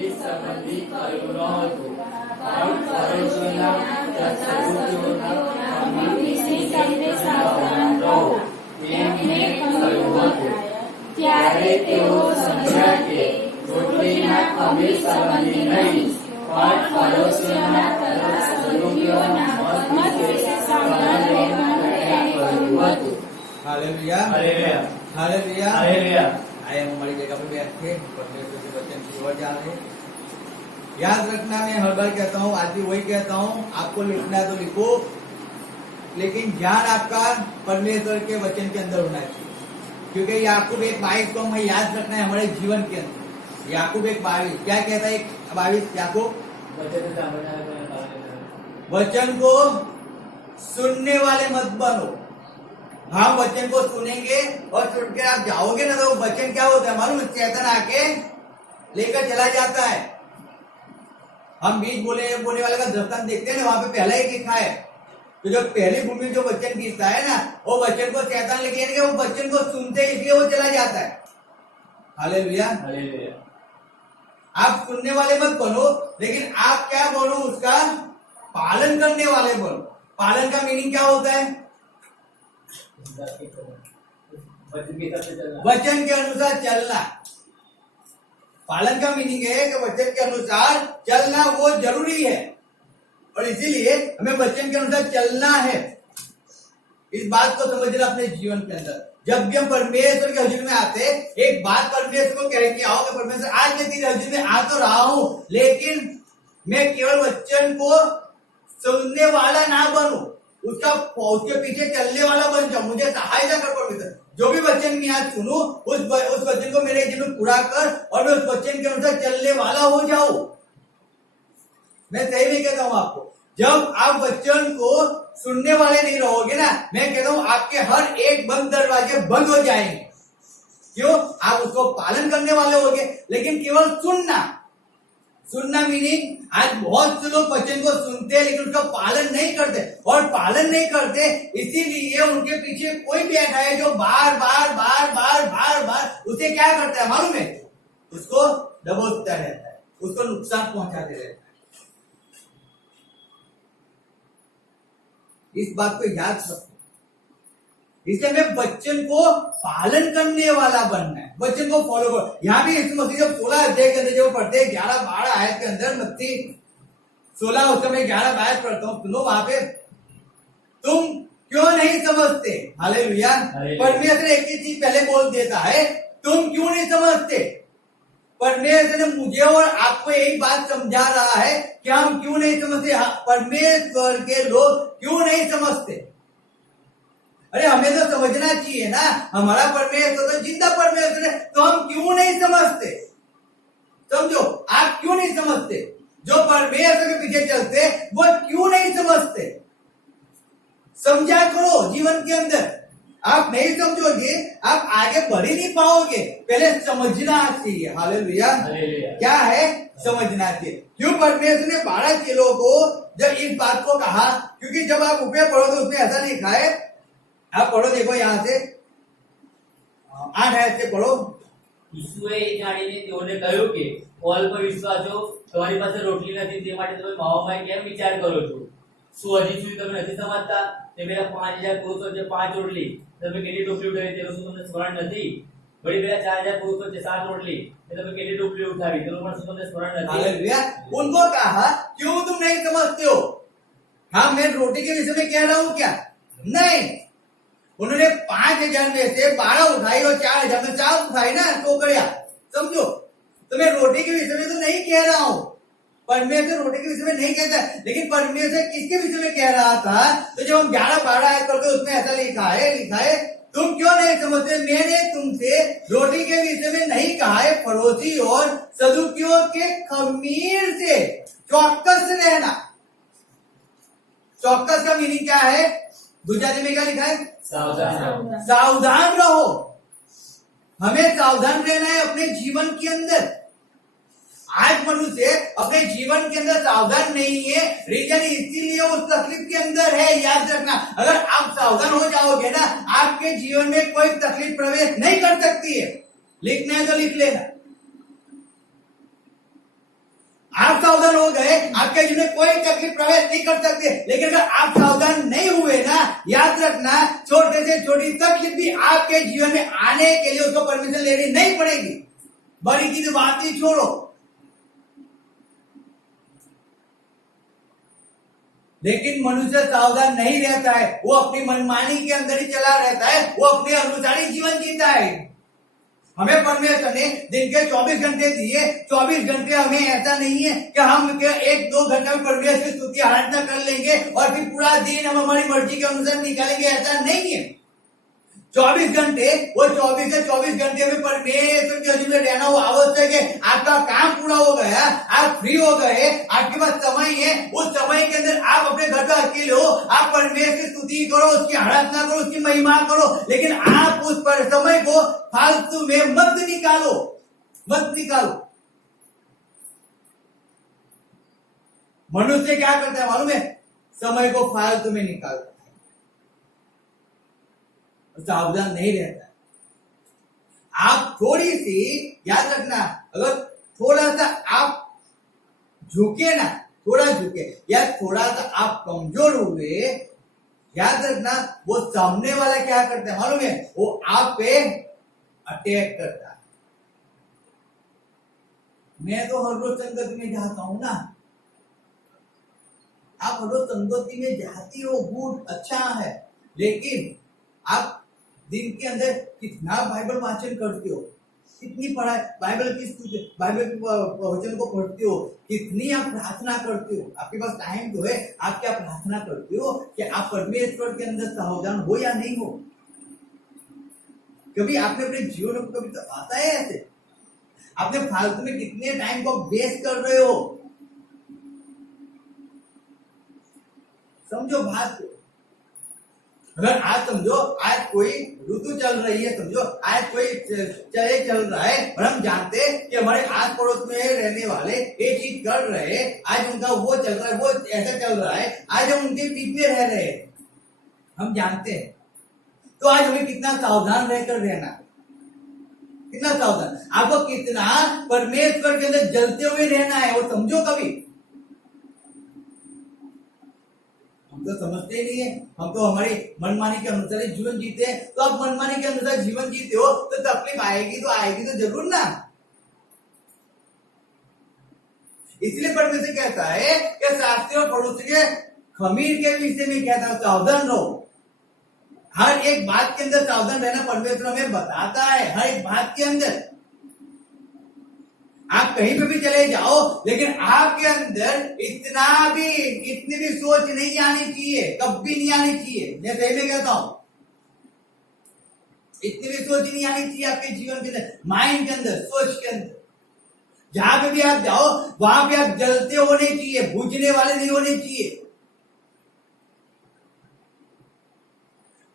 इस संबंधी कયું નહોતું. પણ પડોશીઓના તથા સહોદરોના ધર્મ વિશે તમને સાવધાન રહો એમને કહ્યું હતું. ત્યારે તેઓ સમજ્યા કે રોટલીના ખમીર સંબંધી નહીં, પણ પડોશીઓના તથા સહોદરોના મત વિશે સાવધાન રહેવાનું તેણે કહ્યું હતું. Hallelujah hallelujah hallelujah hallelujah. आए हम हमारी जगह पर बैठे परमेश्वर के वचन की ओर जा रहे हैं. याद रखना, मैं हर बार कहता हूँ, आज भी वही कहता हूँ, आपको लिखना है तो लिखो, लेकिन ध्यान आपका परमेश्वर के वचन के अंदर होना चाहिए. क्योंकि याकूब 1:22 को हमें याद रखना है हमारे जीवन के अंदर. याकूब 1:22 क्या कहता है? 1:22 याकूब वचन को सुनने वाले मत बनो. हम वचन को सुनेंगे और सुनकर आप जाओगे ना, तो वो वचन क्या होता है मालूम? चेतन आके लेकर चला जाता है. हम बीज बोने वाले का दृष्टांत देखते हैं ना, वहां पे पहला ही लिखा है. तो जो पहली भूमि जो वचन गिरता है ना, वो वचन को चेतन लेके वो वचन को सुनते इसलिए वो चला जाता है. Hallelujah hallelujah. आप सुनने वाले मत बनो, लेकिन आप क्या बोलो? उसका पालन करने वाले बनो. पालन का मीनिंग क्या होता है? वचन के अनुसार चलना. पालन का मीनिंग है कि वचन के अनुसार चलना वो जरूरी है, और इसीलिए हमें वचन के अनुसार चलना है. इस बात को समझना अपने जीवन के अंदर. जब भी हम परमेश्वर के हजूर में आते, एक बात परमेश्वर को कह के आओ कि परमेश्वर आज मैं तेरे हजूर में आ तो रहा हूं, लेकिन मैं केवल वचन को सुनने वाला ना बनूं, उसके पीछे चलने वाला बन जाऊं. मुझे सहायता कर परमेश्वर. जो भी वचन मैं आज सुनूं, उस वचन को मेरे जीवन में पूरा कर, और मैं उस वचन के अनुसार चलने वाला हो जाऊं. मैं सही नहीं कहता हूं आपको. जब आप वचन को सुनने वाले नहीं रहोगे ना, मैं कहता हूं आपके हर एक बंद दरवाजे बंद हो जाएंगे. क्यों? आप उसको पालन करने वाले होगे, लेकिन केवल सुनना मीनिंग, आज बहुत से लोग वचन को सुनते हैं लेकिन उसका पालन नहीं करते, और पालन नहीं करते इसीलिए उनके पीछे कोई बैठा है जो बार बार उसे क्या करता है मालूम है? उसको दबोचता रहता है, उसको नुकसान पहुंचाते रहता है. इस बात को याद रखो. इसलिए हमें वचन को पालन करने वाला बनना है, वचन को फॉलो करो. यहाँ भी यीशु मसीह जब 16 अध्याय के अंदर जब पढ़ते हैं 11-12 आयत के अंदर, मत्ती 16 उसका मैं 11 आयत पढ़ता हूँ. सुनो वहां पे, तुम क्यों नहीं समझते? हालेलुया. परमेश्वर एक ही चीज पहले बोल देता है, तुम क्यों नहीं समझते? परमेश्वर ने मुझे और आपको एक बात समझा रहा है कि हम क्यों नहीं समझते. परमेश्वर के लोग क्यों नहीं समझते? अरे हमें तो समझना चाहिए ना, हमारा परमेश्वर तो जिंदा परमेश्वर है, तो हम क्यों नहीं समझते? समझो, आप क्यों नहीं समझते? जो परमेश्वर के पीछे चलते वो क्यों नहीं समझते? समझा करो जीवन के अंदर. आप नहीं समझोगे, आप आगे बढ़ ही नहीं पाओगे. पहले समझना चाहिए. हालेलुया. क्या है? समझना चाहिए. क्यों परमेश्वर ने 12 चेलों को जब इस बात को कहा? क्योंकि जब आप ऊपर पढ़ो तो उसमें ऐसा लिखा है, आप पढ़ो, देखो यहाँ से 8 आयत से पढ़ो. ઈસુએ એ જાણીને તેઓને કહ્યું કે અલ્પ વિશ્વાસો, તમારી પાસે રોટલી નથી તે માટે તમે માવામાં કેમ વિચાર કરો છો? શું હજી સુધી તમે નથી સમજતા? તે પેલા 5000 પુરુષો છે 5 રોટલી, તમે કેટલી ટોપલી ઉઠાવી તેનું શું તમને સ્મરણ નથી? વળી પેલા 4000 પુરુષો છે 7 રોટલી, તે તમે કેટલી ટોપલી ઉઠાવી તેનું પણ શું તમને સ્મરણ નથી? हालेलुया. उनको कहा, क्यों तुम नहीं समझते हो? हाँ, मैं रोटी के विषय में कह रहा हूँ क्या? नहीं. उन्होंने 5000 में से 12 उठाई और 4000 में 4 उठाई ना टोकरिया. समझो, तो मैं रोटी के विषय में तो नहीं कह रहा हूं. परमेश्वर रोटी के विषय में नहीं कहता, लेकिन परमेश्वर किसके विषय में कह रहा था? तो जब हम 11-12 आयत पढ़ते उसमें ऐसा लिखा है, तुम क्यों नहीं समझते? मैंने तुमसे रोटी के विषय में नहीं कहा है, फरोसी और सदुकियों के खमीर से चौकस रहना. चौकस का मीनिंग क्या है? गुजराती में क्या लिखा है? सावधान रहो. हमें सावधान रहना है अपने जीवन के अंदर. आज मनुष्य अपने जीवन के अंदर सावधान नहीं है, रीजन इसीलिए उस तकलीफ के अंदर है. याद रखना, अगर आप सावधान हो जाओगे ना, आपके जीवन में कोई तकलीफ प्रवेश नहीं कर सकती है. लिखना है तो लिख लेना. आप सावधान हो गए, आपके जीवन में कोई तकलीफ प्रवेश नहीं कर सकती। लेकिन अगर आप सावधान नहीं हुए ना, याद रखना, छोटे से छोटी तकलीफ भी आपके जीवन में आने के लिए उसको परमिशन लेनी नहीं पड़ेगी। बड़ी चीज बात ही छोड़ो। लेकिन मनुष्य सावधान नहीं रहता है, वो अपनी मनमानी के अंदर ही चला रहता है, वो अपने अनुसार ही जीवन जीता है। हमें परमेश्वर ने दिन के 24 घंटे दिए, 24 घंटे हमें ऐसा नहीं है कि हम 1-2 घंटे में परमेश्वर की स्तुति आराधना कर लेंगे और फिर पूरा दिन हम हमारी मर्जी के अनुसार निकालेंगे, ऐसा नहीं है। 24 घंटे, वो 24 से 24 घंटे में परमेश्वर के हजूर में रहना वो आवश्यक है। आपका काम पूरा हो गया, आप फ्री हो गए, आपके पास समय है, उस समय के अंदर आप अपने घर का अकेले हो, आप परमेश्वर की स्तुति करो, उसकी आराधना करो, उसकी महिमा करो। लेकिन आप उस पर समय को फालतू में मत निकालो, मत निकालो। मनुष्य क्या करता है मालूम है? समय को फालतू में निकालता है, सावधान नहीं रहता है। आप थोड़ी सी, याद रखना, अगर थोड़ा सा आप झुके ना, थोड़ा झुके या थोड़ा सा आप कमजोर हुए, याद रखना, वो सामने वाला क्या करता है मालूम है? वो आप पे अटैक करता है। मैं तो हर रोज संगति में जाता हूं ना, आप हर रोज संगति में जाती हो, गुड, अच्छा है, लेकिन आप दिन के अंदर कितना बाइबल वाचन करते हो, कितनी पढ़ाई, बाइबल के वचन को पढ़ते हो, कितनी आप प्रार्थना करते हो? आपके पास टाइम तो है, आप क्या प्रार्थना करते हो कि आप परमेश्वर के अंदर सावधान हो या नहीं हो? कभी आपने अपने जीवन में कभी तो आता है ऐसे? आपने फालतू में कितने टाइम को वेस्ट कर रहे हो? समझो बात को। अगर आज समझो, आज कोई ऋतु चल रही है, समझो आज कोई चल रहा है और हम जानते हैं कि हमारे आस पड़ोस में रहने वाले ये चीज कर रहे हैं, आज उनका वो चल रहा है, वो ऐसा चल रहा है, आज हम उनके बीच में रह रहे हैं, हम जानते हैं, तो आज हमें कितना सावधान रहकर रहना, कितना सावधान, आपको कितना परमेश्वर के अंदर जलते हुए रहना है, वो समझो कभी। हम तो समझते ही नहीं है, हम तो हमारी मनमानी के अनुसार जीवन जीते हैं। तो आप मनमानी के अनुसार जीवन जीते हो तो तकलीफ आएगी तो जरूर ना। इसलिए परमेश्वर कहता है कि शास्त्री और पड़ोसी के खमीर के विषय में कहता है सावधान रहो। हर एक बात के अंदर सावधान रहना परमेश्वर हमें बताता है, हर एक बात के अंदर। आप कहीं पे भी चले जाओ, लेकिन आपके अंदर इतनी भी सोच नहीं आनी चाहिए, कभी नहीं आनी चाहिए। मैं सही में कहता हूं, इतनी भी सोच नहीं आनी चाहिए आपके जीवन के अंदर, माइंड के अंदर, सोच के अंदर। जहां पे भी आप जाओ वहां पे आप जलते होने चाहिए, बुझने वाले नहीं होने चाहिए।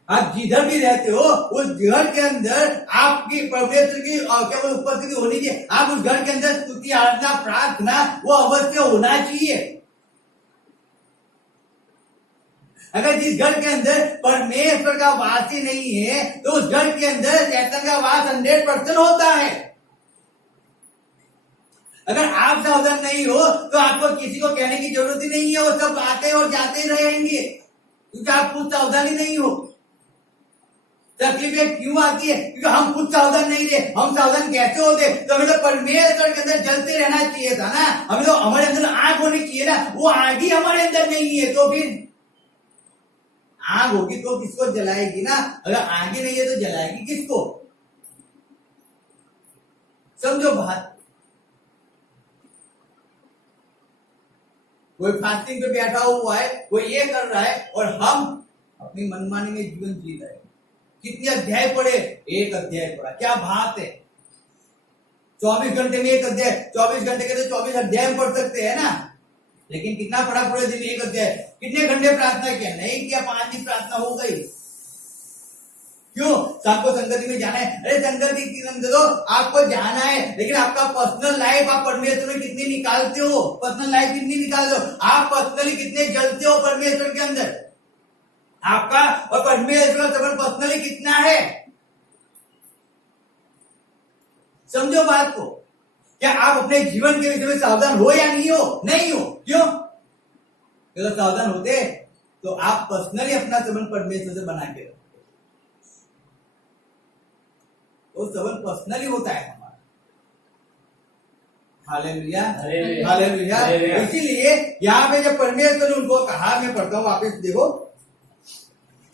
आप जिधर भी रहते हो उस घर के अंदर आपकी परमेश्वर की केवल उपस्थिति होनी चाहिए। आप उस घर के अंदर स्तुति, आराधना, प्रार्थना वो अवश्य होना चाहिए। अगर जिस घर के अंदर परमेश्वर का वास ही नहीं है तो उस घर के अंदर शैतान का वास 100% होता है। अगर आप सावधान नहीं हो तो आपको किसी को कहने की जरूरत ही नहीं है, वो सब आते और जाते रहेंगे, क्योंकि आप खुद सावधान ही नहीं हो। तकलीफें क्यों आती है? क्योंकि हम खुद सावधान नहीं रहे। हम सावधान कैसे होते? तो हमें तो परमेश्वर के अंदर जलते रहना चाहिए था ना, हमें तो हमारे अंदर आग होनी चाहिए ना, वो आग ही हमारे अंदर नहीं है। तो फिर आग होगी तो किसको जलाएगी ना, अगर आग ही नहीं है तो जलाएगी किसको? समझो बात। कोई फास्टिंग पे बैठा हुआ है, कोई ये कर रहा है और हम अपनी मनमानी में जीवन जी रहे हैं। कितने अध्याय पढ़े? एक अध्याय पढ़ा, क्या बात है। 24 घंटे में एक अध्याय, 24 घंटे के तो 24 अध्याय पढ़ सकते हैं ना, लेकिन कितना पढ़ा पूरे दिन? एक अध्याय। कितने घंटे प्रार्थना किया? नहीं किया, 5 दिन प्रार्थना हो गई। क्यों? सबको संगति में जाना है। अरे संगति की अंदर तो आपको जाना है, लेकिन आपका पर्सनल लाइफ आप परमेश्वर में कितनी निकालते हो? पर्सनल लाइफ कितनी निकालते हो? आप पर्सनली कितने जलते हो परमेश्वर के अंदर? आपका और परमेश्वर का संबंध पर्सनली कितना है? समझो बात को। क्या आप अपने जीवन के विषय में सावधान हो या नहीं हो? नहीं हो। क्यों? अगर सावधान होते तो आप पर्सनली अपना संबंध परमेश्वर से बना के रखते। वो संबंध पर्सनली होता है हमारा। Hallelujah, hallelujah, hallelujah. हालेलुया। इसीलिए यहाँ पे जब परमेश्वर ने उनको कहा, मैं पढ़ता हूँ वापस, देखो,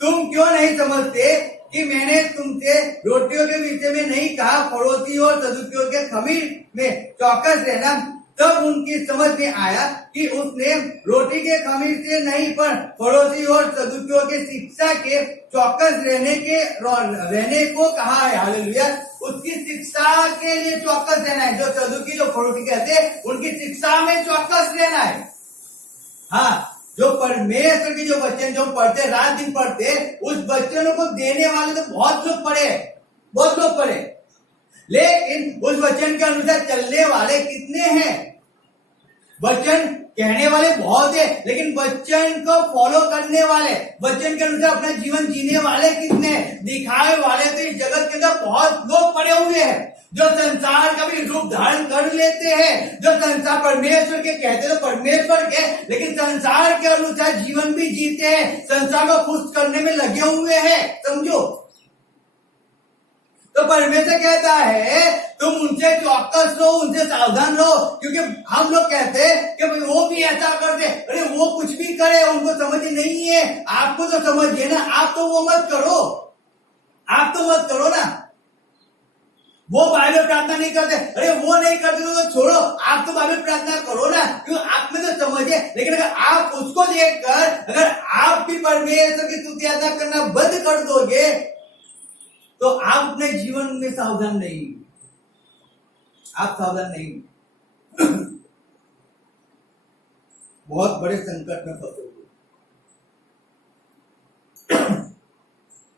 तुम क्यों नहीं समझते कि मैंने तुमसे रोटियों के विषय में नहीं कहा, पड़ोसी और सदुकियों के खमीर में चौकस रहना। तब उनकी समझ में आया कि उसने रोटी के खमीर से नहीं पर पड़ोसी और सदुकियों के शिक्षा के चौकस रहने को कहा है। हालेलुया। उसकी शिक्षा के लिए चौकस रहना है। जो सदुकी, जो पड़ोसी कहते हैं, उनकी शिक्षा में चौकस रहना है। हाँ, जो परमेश्वर की जो वचन जो पढ़ते, रात दिन पढ़ते, उस वचनों को देने वाले तो बहुत लोग पढ़े, लेकिन उस वचन के अनुसार चलने वाले कितने हैं? वचन कहने वाले बहुत है, लेकिन वचन को फॉलो करने वाले, वचन के अनुसार अपना जीवन जीने वाले कितने? दिखावे वाले तो इस जगत के अंदर बहुत लोग पड़े हुए हैं, जो संसार का भी रूप धारण कर लेते हैं, जो संसार परमेश्वर के कहते तो परमेश्वर के, लेकिन संसार के अनुसार जीवन भी जीते हैं, संसार को खुश करने में लगे हुए हैं। समझो, तो परमेश्वर कहता है तुम उनसे चौकस रहो, उनसे सावधान रहो, क्योंकि हम लोग कहते हैं कि भाई वो भी ऐसा करते, अरे वो कुछ भी करे, उनको समझ नहीं है, आपको तो समझिए ना, आप तो वो मत करो, आप तो मत करो ना। वो बाइबल प्रार्थना नहीं करते, अरे वो नहीं करते तो छोड़ो, आप तो बाइबल प्रार्थना करो ना, क्यों? आप में तो समझे। लेकिन अगर आप उसको देखकर अगर आप भी परमेश्वर की स्तुति यात्रा करना बंद कर दोगे तो आप अपने जीवन में सावधान नहीं, आप सावधान नहीं, बहुत बड़े संकट में फंसोगे।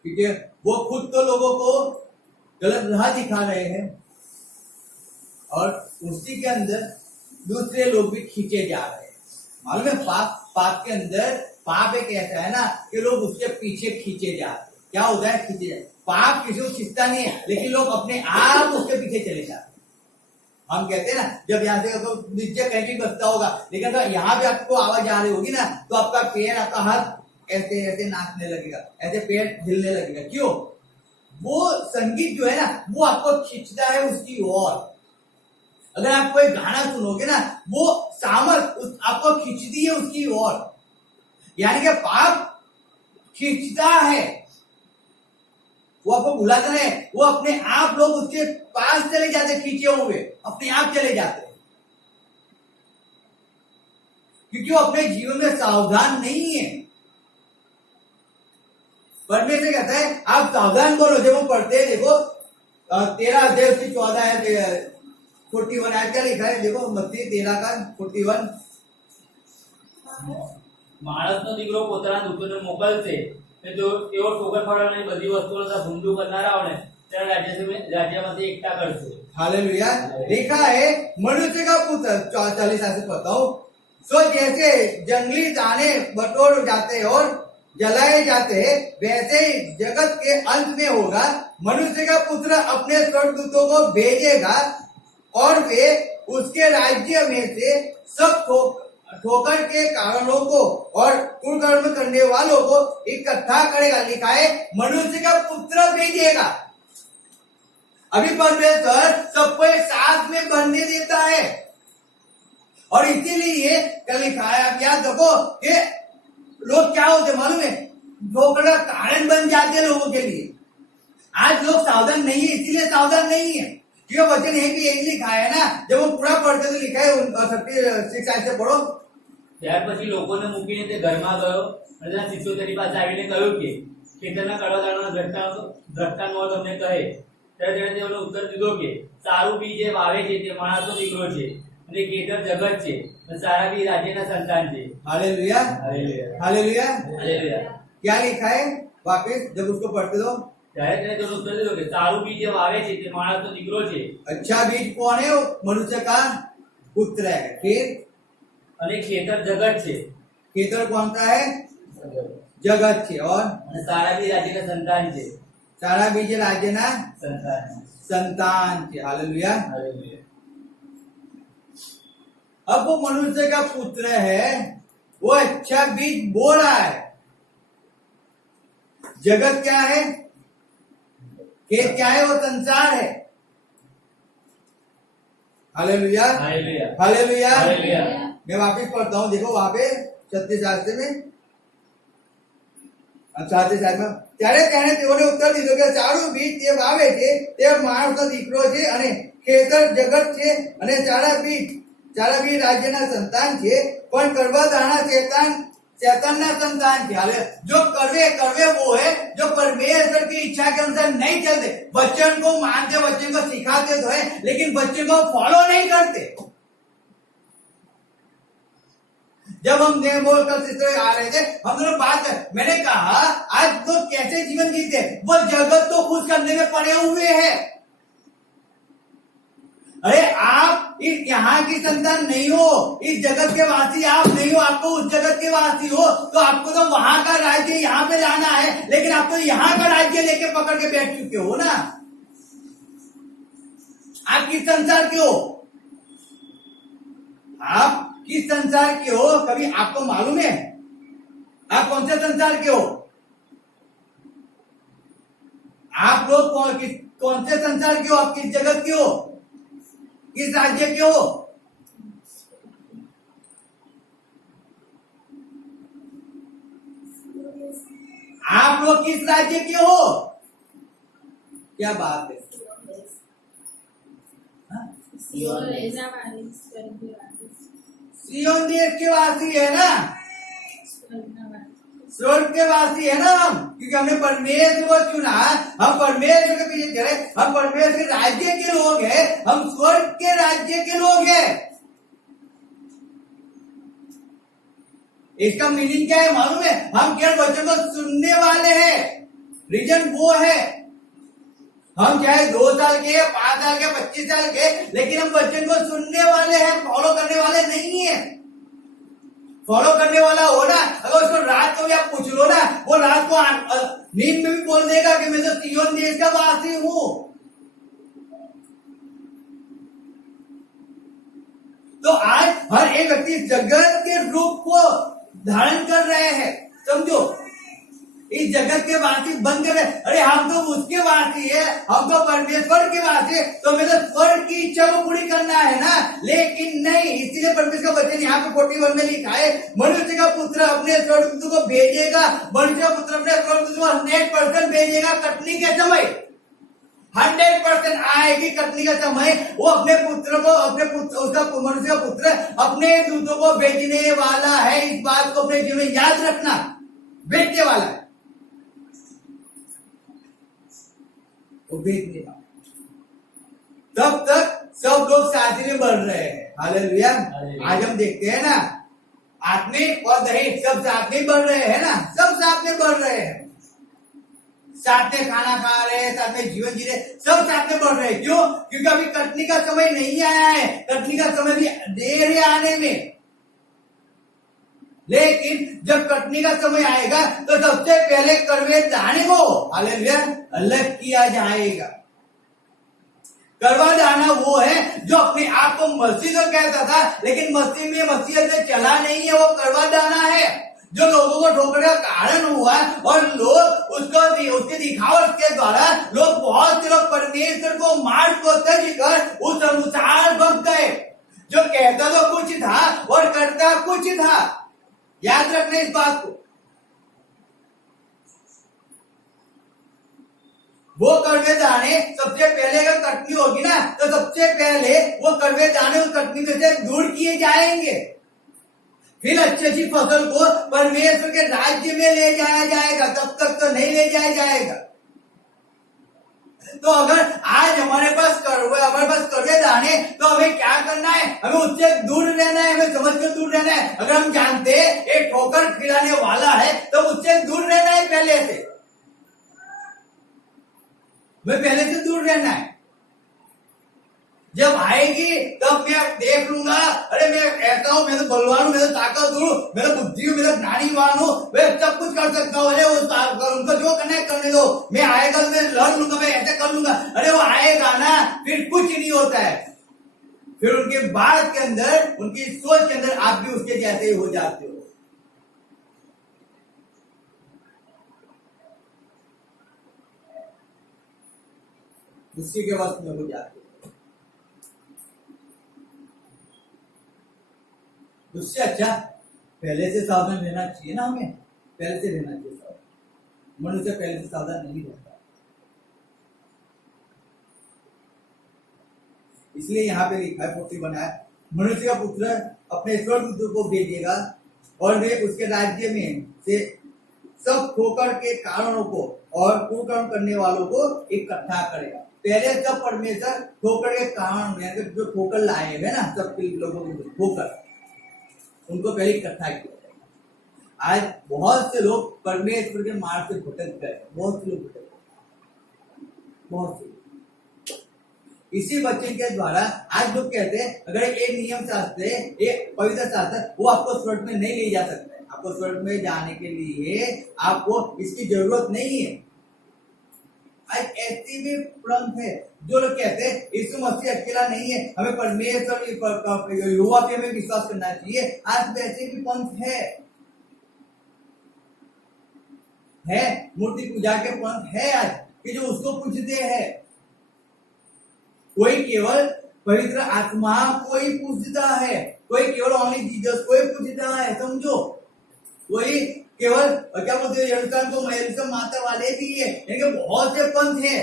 ठीक है, वो खुद तो लोगों को गलत राह दिखा रहे हैं और उसी के अंदर दूसरे लोग भी खींचे जा रहे हैं। मालूम है, पाप के अंदर पाप एक ऐसा है ना कि लोग उसके पीछे खींचे जा रहे हैं। क्या होता है? खींचे जाते। पाप किसी को खींचता नहीं है, लेकिन लोग अपने आप उसके पीछे चले जाते हैं। हम कहते हैं ना, जब यहाँ से तो नीचे कहीं भी बसता होगा, लेकिन तो यहाँ भी आपको आवाज आ रही होगी ना, तो आपका पैर, आपका हाथ ऐसे ऐसे नाचने लगेगा, ऐसे पैर हिलने लगेगा। क्यों? वो संगीत जो है ना, वो आपको खींचता है उसकी ओर। अगर आप कोई गाना सुनोगे ना, वो सामर्थ आपको खींचती है उसकी ओर। यानी कि पाप खींचता है, वो आपको बुलाता है, वो अपने आप लोग उसके पास चले जाते, खींचे हुए अपने आप चले जाते, क्योंकि वो अपने जीवन में सावधान नहीं है। परमेश्वर कहता है आप सावधान करो। जब वो पढ़ते हैं, देखो 13 अध्याय उसकी 14 है 41 आयत क्या लिखा है? देखो मत्ती 13 का 41। માણસનો દીકરો પોતાના દૂતોને મોકલશે કે તેઓ ઠોકર ખાવડાવનારી બધી વસ્તુઓના ભૂંડું કરનારાઓને તેના રાજ્યમાંથી એકઠા કરશે। हालेलुया। लिखा है मनुष्य का पुत्र, 40 से पढ़ता हूँ, सो जैसे जंगली दाने बटोर जाते और जलाए जाते हैं, वैसे ही जगत के अंत में होगा। मनुष्य का पुत्र अपने स्वर्गदूतों को भेजेगा और वे उसके राज्य में से सब ठोकर के कारणों को और कुकर्म करने वालों को इकट्ठा करेगा। लिखा है मनुष्य का पुत्र भेजेगा। अभी परमेश्वर सबको एक साथ में बनने देता है, और इसीलिए क्या लिखा है, आप याद रखो कि लोग क्या होते मालूम है? ठोकर का कारण बन जाते हैं लोगों के लिए। आज लोग सावधान नहीं है, इसीलिए सावधान नहीं है, क्योंकि वचन यही लिखा है ना। जब वो पूरा पढ़ते तो लिखा है 36 से पढ़ो। ત્યાર પછી લોકોને મૂકીને તે ઘરમાં ગયો અને તેના શિષ્યો તેની પાસે આવીને કહ્યું કે ખેતરના કડવા દાણાનો દ્રષ્ટાંત તમને કહે। ત્યારે તેણે તેઓને ઉત્તર દીધો કે સારું બીજ જે વાવે છે તે માણસનો દીકરો છે, અને ખેતર જગત છે, અને સારા બીજ રાજ્યના સંતાન છે। Hallelujah, hallelujah, hallelujah. હાલેલુયા। क्या लिखा है वापस जब उसको पढ़ते दो? ત્યારે તેણે તેઓને ઉત્તર દીધો કે સારું બીજ જે વાવે છે તે માણસનો દીકરો છે। अच्छा बीज कौन है? वो मनुष्य का पुत्र है। फिर અને ખેતર જગત છે, खेतर कौन सा है? जगत છે। और અને સારા બીજ રાજ્યના સંતાન છે, सारा बीज राज्य ना સંતાન। संतान છે। हालेलुया। હાલેલુયા। अब वो मनुष्य का पुत्र है, वो अच्छा बीज बो रहा है। जगत क्या है, खेत क्या है, वो संसार है। Hallelujah, hallelujah, hallelujah. हालेलुया। मैं वापिस पढ़ता हूं, देखो वहां पे सत्य शास्त्र में, साथी સાહેબ ત્યારે તેને તેઓને ઉત્તર દીધો કે ચારું બીજ તે વાવે છે તે માણસનો દીકરો છે અને ખેતર જગત છે અને ચારા બીજ રાજ્યના સંતાન છે, પણ કડવા દાણા शैतानना संतान છે। हाले जो कड़वे वो है जो परमेश्वर की इच्छा के अनुसार नहीं चलते, बच्चन को मानते, बच्चन को सिखाते तो है, लेकिन बच्चे को फॉलो नहीं करते। जब हम बोलकर आ रहे थे, हम दोनों बात कर, मैंने कहा आज तो कैसे जीवन जीते, वो जगत को खुश करने में पड़े हुए हैं। अरे आप इस यहाँ की संतान नहीं हो, इस जगत के वासी आप नहीं हो, आपको उस जगत के वासी हो तो आपको तो वहां का राज्य यहाँ पे लाना है, लेकिन आप तो यहाँ का राज्य लेके पकड़ के बैठ चुके हो ना। आप किस संसार के हो, आप किस संसार के हो, कभी आपको मालूम है आप कौन से संसार के हो? आप लोग कौन से संसार के हो, आप किस जगत के हो, किस राज्य के हो? आप लोग किस राज्य के हो? क्या बात है, सियोन देश के वासी है ना, स्वर्ग के वासी है ना हम, क्योंकि हमने परमेश्वर को चुना, हम परमेश्वर के पीछे चले, हम परमेश्वर के राज्य के लोग हैं, हम स्वर्ग के राज्य के लोग हैं। इसका मीनिंग क्या है मालूम है? हम केवल बच्चों को सुनने वाले हैं। रीजन वो है, हम चाहे 2 साल के, 5 साल के, 25 साल के, लेकिन हम बच्चों को सुनने वाले हैं, फॉलो करने वाले नहीं है। फॉलो करने वाला हो ना, अगर उसको रात को भी आप पूछ लो ना, वो रात को नींद में भी बोल देगा कि मैं तो सियोन देश का वासी हूं। तो आज हर एक व्यक्ति जगत के रूप को धारण कर रहे हैं, समझो, इस जगत के वासी बन कर रहे। अरे हम तो उसके वासी है, हम तो परमेश्वर के वासी है, तो हमें तो स्वर्ग की इच्छा को पूरी करना है ना। लेकिन नहीं, इसीलिए परमेश्वर का वचन यहाँ पे 41 में लिखा है, मनुष्य का पुत्र अपने स्वर्गदूत को भेजेगा, मनुष्य का पुत्र अपने स्वर्गदूत को 100% भेजेगा कटनी के समय। 100% आएगी कटनी का समय, वो अपने पुत्र को, उसका मनुष्य का पुत्र अपने दूतों को भेजने वाला है। इस बात को अपने जीवन में याद रखना, भेजने वाला है, वो भेजने वाला। तब तक सब लोग साथ में बढ़ रहे हैं। हालेलुया। आज हम देखते हैं ना, आत्मिक और दैहिक सब साथ में बढ़ रहे हैं ना, सब साथ में बढ़ रहे हैं, साथ में खाना खा रहे हैं, साथ में जीवन जी रहे, सब साथ में बढ़ रहे हैं। क्यों? क्योंकि अभी कटनी का समय नहीं आया है, कटनी का समय भी देर है आने में। लेकिन जब कटनी का समय आएगा तो सबसे पहले कड़वे दाने को हालेलुया अलग किया जाएगा। कड़वा दाना वो है जो अपने आप को मसीह तो कहता था, लेकिन मसीह में मसीहत से चला नहीं है, वो कड़वा दाना है जो लोगों को ठोकने का कारण हुआ। और लोग उसके दिखावट के द्वारा लोग, बहुत से लोग परमेश्वर को मार्ग को तज कर उस अनुसार बन गए, जो कहता तो कुछ था और करता कुछ था। याद रखना इस बात को। वो कड़वे दाने सबसे पहले अगर कटनी होगी ना, तो सबसे पहले वो कड़वे दाने उस कटनी में से दूर किए जाएंगे, फिर अच्छी फसल को परमेश्वर के राज्य में ले जाया जाएगा। तब तक तो नहीं ले जाया जाएगा। तो अगर आज हमारे पास कड़वे दाने, तो हमें क्या करना है? हमें उससे दूर रहना है, हमें समझ कर दूर रहना है। अगर हम जानते एक ठोकर खिलाने वाला है तो उससे दूर रहना है, पहले से दूर रहना है। जब आएगी तब मैं देख लूंगा, अरे मैं ऐसा हूं, मैं तो बलवान हूं, मैं तो ताकतवर हूं, मैं तो बुद्धि हूं, मैं तो ज्ञानीवान हूं, मैं सब कुछ कर सकता हूं। अरे उनको जो करना है करने दो, मैं आएगा तो मैं लड़ लूंगा, मैं ऐसे कर लूंगा। अरे वो आएगा ना, फिर कुछ नहीं होता है। फिर उनके बाद के अंदर, उनकी सोच के अंदर आप भी उसके जैसे ही हो जाते हो। उसी के वक्त में हो जाते हो। उससे अच्छा पहले से सावधान रहना चाहिए ना, हमें पहले से रहना चाहिए सावधान। मनुष्य पहले से सावधान नहीं रहता, इसलिए यहाँ पे लिखा है 40 बनाया, मनुष्य का पुत्र अपने स्वर्गदूतों को भेजेगा और वे उसके राज्य में से सब ठोकर के कारणों को और कुकर्म करने वालों को इकट्ठा करेगा। पहले सब परमेश्वर ठोकर के कारण, जो ठोकर लाए हैं ना सब लोगों को ठोकर, उनको पहले इकट्ठा किया जाएगा। आज बहुत से लोग परमेश्वर के मार्ग से भटक गए, बहुत से लोग भटक गए, बहुत से। इसी वचन के द्वारा आज लोग कहते हैं अगर एक नियम शास्त्र, एक पवित्र शास्त्र, वो आपको स्वर्ग में नहीं ले जा सकता है। आपको स्वर्ग में जाने के लिए आपको इसकी जरूरत नहीं है। आज ऐसी भी प्रंथ है जो लोग कहते हैं यीशु मसीह अकेला नहीं है, हमें परमेश्वर युवा पे हमें विश्वास करना चाहिए। आज वैसे भी पंथ है मूर्ति पूजा के पंथ है आज कि जो उसको पूजते हैं। कोई केवल पवित्र आत्मा को ही पूजता है, कोई केवल ओनली जीसस को ही पूजता है, समझो। कोई केवल क्या बोलते हैं यरूशलेम को यरूशलेम माता वाले भी है, लेकिन बहुत से पंथ हैं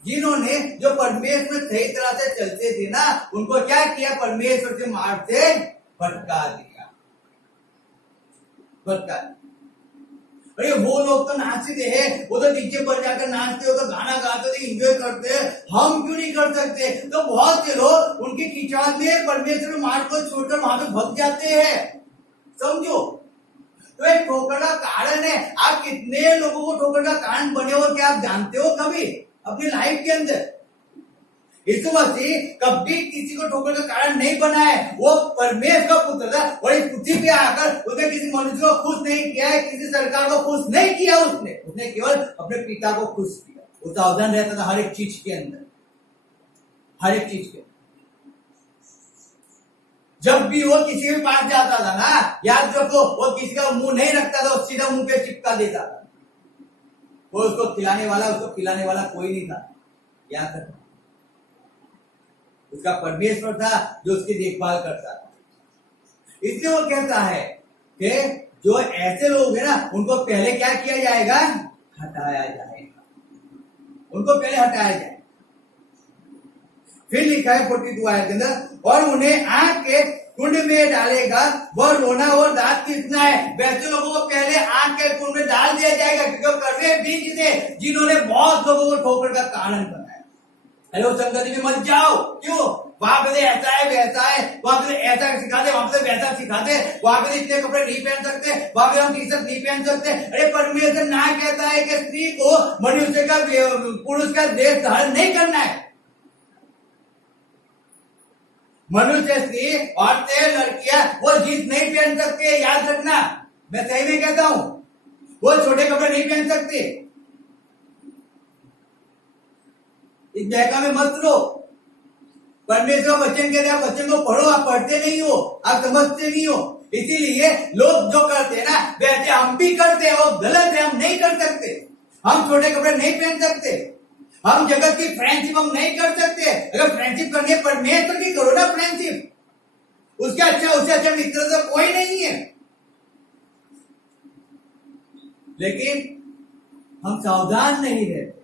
जिन्होंने जो परमेश्वर में सही तरह से चलते थे ना, उनको क्या किया, परमेश्वर के मार्ग से भटका दिया। अरे वो लोग तो नाचते हैं, वो तो डीजे पर जाकर नाचते हो, तो गाना गाते थे, एंजॉय करते हैं, हम क्यों नहीं कर सकते? तो बहुत से लोग उनकी खिंचाव में परमेश्वर के मार्ग को छोड़कर वहां पे भग जाते हैं, समझो। तो एक ठोकर का कारण है। आप कितने लोगों को ठोकर का कारण बने हो क्या आप जानते हो कभी अपनी लाइफ के अंदर? यीशु मसीह कभी किसी को ठोकर का कारण नहीं बना है। वो परमेश्वर का पुत्र था और इस पृथ्वी पे आकर उसने किसी मनुष्य को खुश नहीं किया है, किसी सरकार को खुश नहीं किया। उसने केवल अपने पिता को खुश किया। वो सावधान रहता था हर एक चीज के अंदर, हर एक चीज के। जब भी वो किसी के पास जाता था ना, याद रखो, वो किसी का मुंह नहीं रखता था, सीधा मुंह पे चिपका देता था। वो उसको खिलाने वाला, उसको पिलाने वाला कोई नहीं था, याद रखो। उसका परमेश्वर था जो उसकी देखभाल करता था। इसलिए वो कहता है कि जो ऐसे लोग हैं ना, उनको पहले क्या किया जाएगा, हटाया जाएगा, उनको पहले हटाया जाएगा। फिर लिखा है 42 आयत के अंदर, और उन्हें आग के कुंड में डालेगा, वह रोना और दांत पीसना है। वैसे लोगों को पहले आग के कुंड में डाल दिया जाएगा, क्योंकि कड़वे बीज थे जिन्होंने बहुत लोगों को ठोकर का कारण बनाया। हेलो संगति में मत जाओ, क्यों? वहां पे ऐसा है वैसा है, वहां पे ऐसा सिखाते, वहां पे वैसा सिखाते, वहां पे इतने कपड़े नहीं पहन सकते, वहां पे हम टी शर्ट नहीं पहन सकते। अरे परमेश्वर ना कहता है कि स्त्री को मनुष्य का, पुरुष का देश धारण नहीं करना है। मनुष्य, स्त्री, औरतें, लड़कियां वो जींस नहीं पहन सकते, याद रखना, मैं सही में कहता हूं। वो छोटे कपड़े नहीं पहन सकते। इस बहका में मत लो। परमेश्वर वचन कहते हैं, वचन को पढ़ो, आप पढ़ते नहीं हो, आप समझते नहीं हो। इसीलिए लोग जो करते हैं ना, वैसे हम भी करते हैं, वो गलत है, हम नहीं कर सकते। हम छोटे कपड़े नहीं पहन सकते, हम जगत की फ्रेंडशिप हम नहीं कर सकते। अगर फ्रेंडशिप करनी है परमेश्वर की, करो ना फ्रेंडशिप। उससे अच्छा मित्र तो कोई नहीं है। लेकिन हम सावधान नहीं रहते।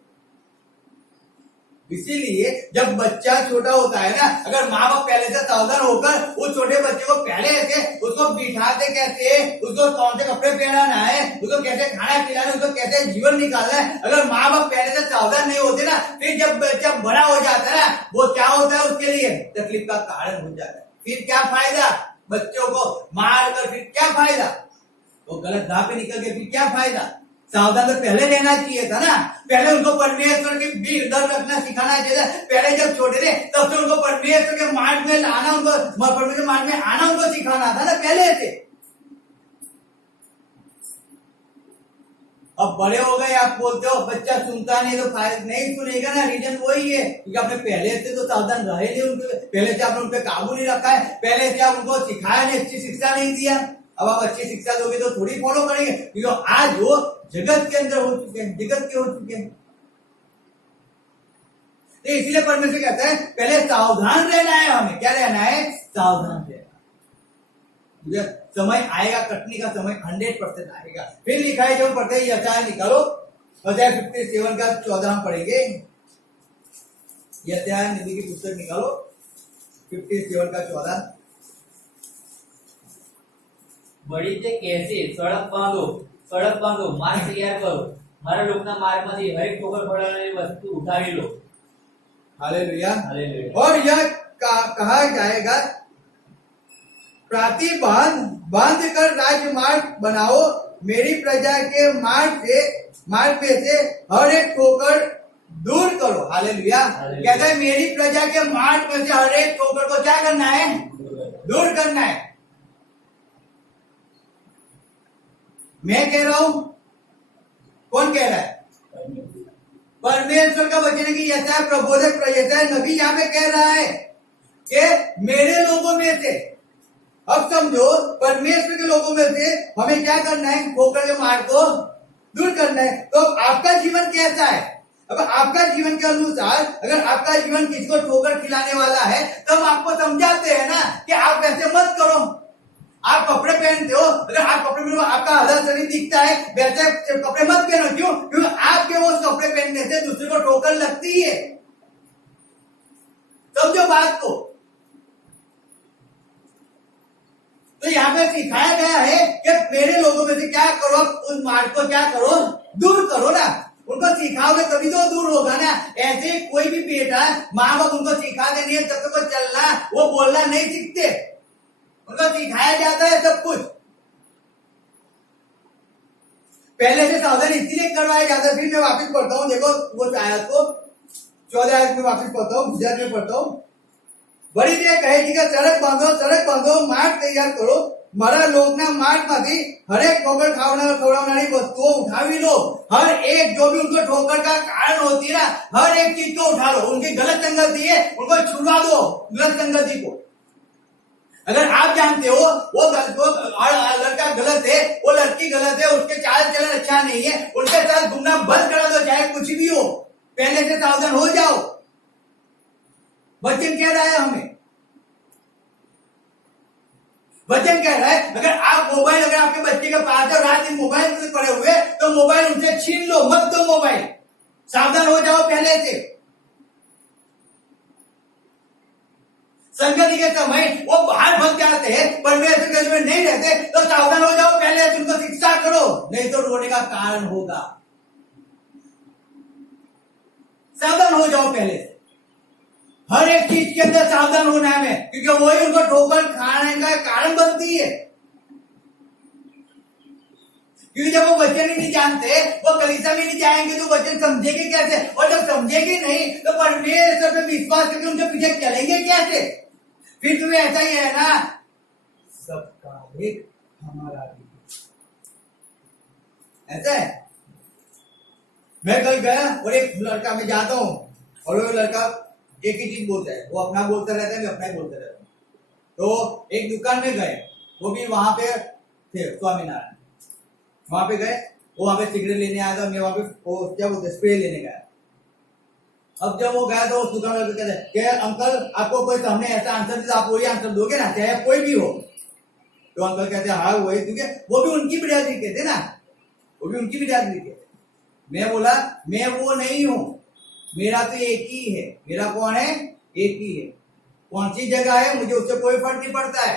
इसीलिए जब बच्चा छोटा होता है ना, अगर माँ बाप पहले से सावधान होकर उस छोटे बच्चे को पहले से उसको बिठाते, कैसे उसको कौन से कपड़े पहनाना है, उसको कैसे खाना खिलाना है, उसको कैसे जीवन निकालना है, अगर माँ बाप पहले से सावधान नहीं होते ना, फिर जब बच्चा बड़ा हो जाता है ना, वो क्या होता है, उसके लिए तकलीफ का कारण हो जाता है। फिर क्या फायदा, बच्चों को मार कर फिर क्या फायदा, वो गलत राह पे निकल के फिर क्या फायदा। सावधान तो पहले रहना चाहिए था ना, पहले उनको परमेश्वर के भी डर रखना सिखाना चाहिए। पहले जब छोटे थे तब से उनको परमेश्वर के मार्ग में लाना, उनको परमेश्वर मार्ग में आना उनको सिखाना था ना पहले से। अब बड़े हो गए, आप बोलते हो बच्चा सुनता नहीं तो नहीं सुनेगा ना, रीजन वही है क्योंकि आपने पहले से तो सावधान रहे नहीं, उनके पहले से आपने उन पे काबू नहीं रखा है, पहले से आप उनको सिखाया नहीं, अच्छी शिक्षा नहीं दिया। अब आप अच्छी शिक्षा दोगे तो थोड़ी फॉलो करेंगे, क्योंकि आज वो जगत के अंदर हो चुके हैं, जगत के हो चुके हैं। तो इसलिए परमेश्वर कहता है पहले सावधान रहना है, हमें क्या रहना है, सावधान रहना। समय आएगा, कटने का समय 100% आएगा। फिर लिखा है, जब पढ़ते हैं यशायाह निकालो, अध्याय 57 का 14 पढ़ेंगे। यशायाह नबी की पुस्तक निकालो 57 का 14। बड़ी ते कैसे सड़क बांधो, मार्ग तैयार करो, મારા લોકના માર્ગમાંથી હરેક ઠોકર પડનારી વસ્તુ ઉઠાવી લો। हालेलुया। हालेलुया। और यह कहा जाएगा, प्राति बांध कर राजमार्ग बनाओ, मेरी प्रजा के मार्ग पे से हर एक ठोकर दूर करो। हालेलुया। कहता है मेरी प्रजा के मार्ग पे से हर एक ठोकर को क्या करना है, दूर करना है। मैं कह रहा हूं, कौन कह रहा है, परमेश्वर का वचन है कि यशायाह प्रबोधक यशायाह नबी यहाँ पे कह रहा है कि मेरे लोगों में से, अब समझो परमेश्वर के लोगों में से हमें क्या करना है, ठोकर के मार्ग को दूर करना है। तो आपका जीवन कैसा है, अब आपका जीवन के अनुसार अगर आपका जीवन किसी को ठोकर खिलाने वाला है तो हम आपको समझाते हैं ना कि आप वैसे मत करो। आप कपड़े पहनते हो, अगर आप कपड़े पहनो आपका आधा शरीर दिखता है, वैसे कपड़े मत पहनो। क्यों? क्योंकि आपके उस कपड़े पहनने से दूसरे को ठोकर लगती है। समझो बात को। तो यहाँ पे सिखाया गया है कि मेरे लोगों में से क्या करो, उस मार्ग को क्या करो, दूर करो ना। उनको सिखाओगे तभी तो दूर होगा ना। ऐसे कोई भी बेटा माँ बाप उनको सिखा देनी है तब तक वो चलना वो बोलना नहीं सीखते, उनको सिखाया जाता है सब कुछ। पहले से सावधान इसलिए करवाया जाता है। फिर मैं वापस पढ़ता हूँ, देखो वो आयत को 14 आयत में वापस पढ़ता हूँ, गुजरात में पढ़ता हूँ। बड़ी देर कहे कि सड़क बांधो, मार्ग तैयार करो, મારા લોકના માર્ગમાંથી हरेक ठोकर खवड़ावनारी वस्तुओं उठावी लो। हर एक जो भी उनको ठोकर का कारण होती है ना, हर एक चीज को उठा लो। उनकी गलत संगति है, उनको छुड़वा दो गलत संगति को। अगर आप जानते हो वो लड़का गलत है, वो लड़की गलत है, उसके चाल चलन अच्छा नहीं है, उनके साथ घूमना बंद करा दो, चाहे कुछ भी हो। पहले से सावधान हो जाओ। वचन कह रहा है हमें, वचन कह रहा है अगर आप मोबाइल, अगर आपके बच्चे के पास है रात दिन मोबाइल में पड़े हुए तो मोबाइल उनसे छीन लो, मत दो मोबाइल। सावधान हो जाओ पहले से। संगति के समय वो बाहर भग जाते हैं, परमेश्वर के में नहीं रहते, तो सावधान हो जाओ पहले से, उनको शिक्षा करो, नहीं तो रोने का कारण होगा। सावधान हो जाओ पहले से। हर एक चीज के अंदर सावधान होना है हमें, क्योंकि वही उनको ठोकर खाने का कारण बनती है। क्योंकि जब वो वचन ही नहीं जानते, वो कलीसिया में नहीं जाएंगे तो वचन समझेंगे कैसे, और जब समझेंगे नहीं तो परमेश्वर पे विश्वास करके उनके पीछे चलेंगे कैसे। फिर तुम्हें ऐसा ही है ना, सबका एक हमारा भी, ऐसा है। मैं कल गया और एक लड़का, मैं जाता हूं और वो लड़का एक ही चीज बोलता है, वो अपना बोलता रहता है, मैं अपना ही बोलता रहता हूँ। तो एक दुकान में गए, वो भी वहां पे थे स्वामीनारायण, वहां पे गए, वो वहां पे सिगरेट लेने आया था, मैं वहां पे वो क्या बोलते स्प्रे लेने गया। अब जब वो गया तो उस दुकान वाले कहते हैं कि अंकल आपको कोई हमने ऐसा आंसर दिया, आप वही आंसर दोगे ना, चाहे कोई भी हो। तो अंकल कहते हैं हाँ वही, क्योंकि वो भी उनकी बिरादरी के थे ना, वो भी उनकी बिरादरी के। मैं बोला मैं वो नहीं हूं, मेरा तो एक ही है। मेरा कौन है? एक ही है। कौन सी जगह है मुझे उससे कोई फर्क नहीं पड़ता है,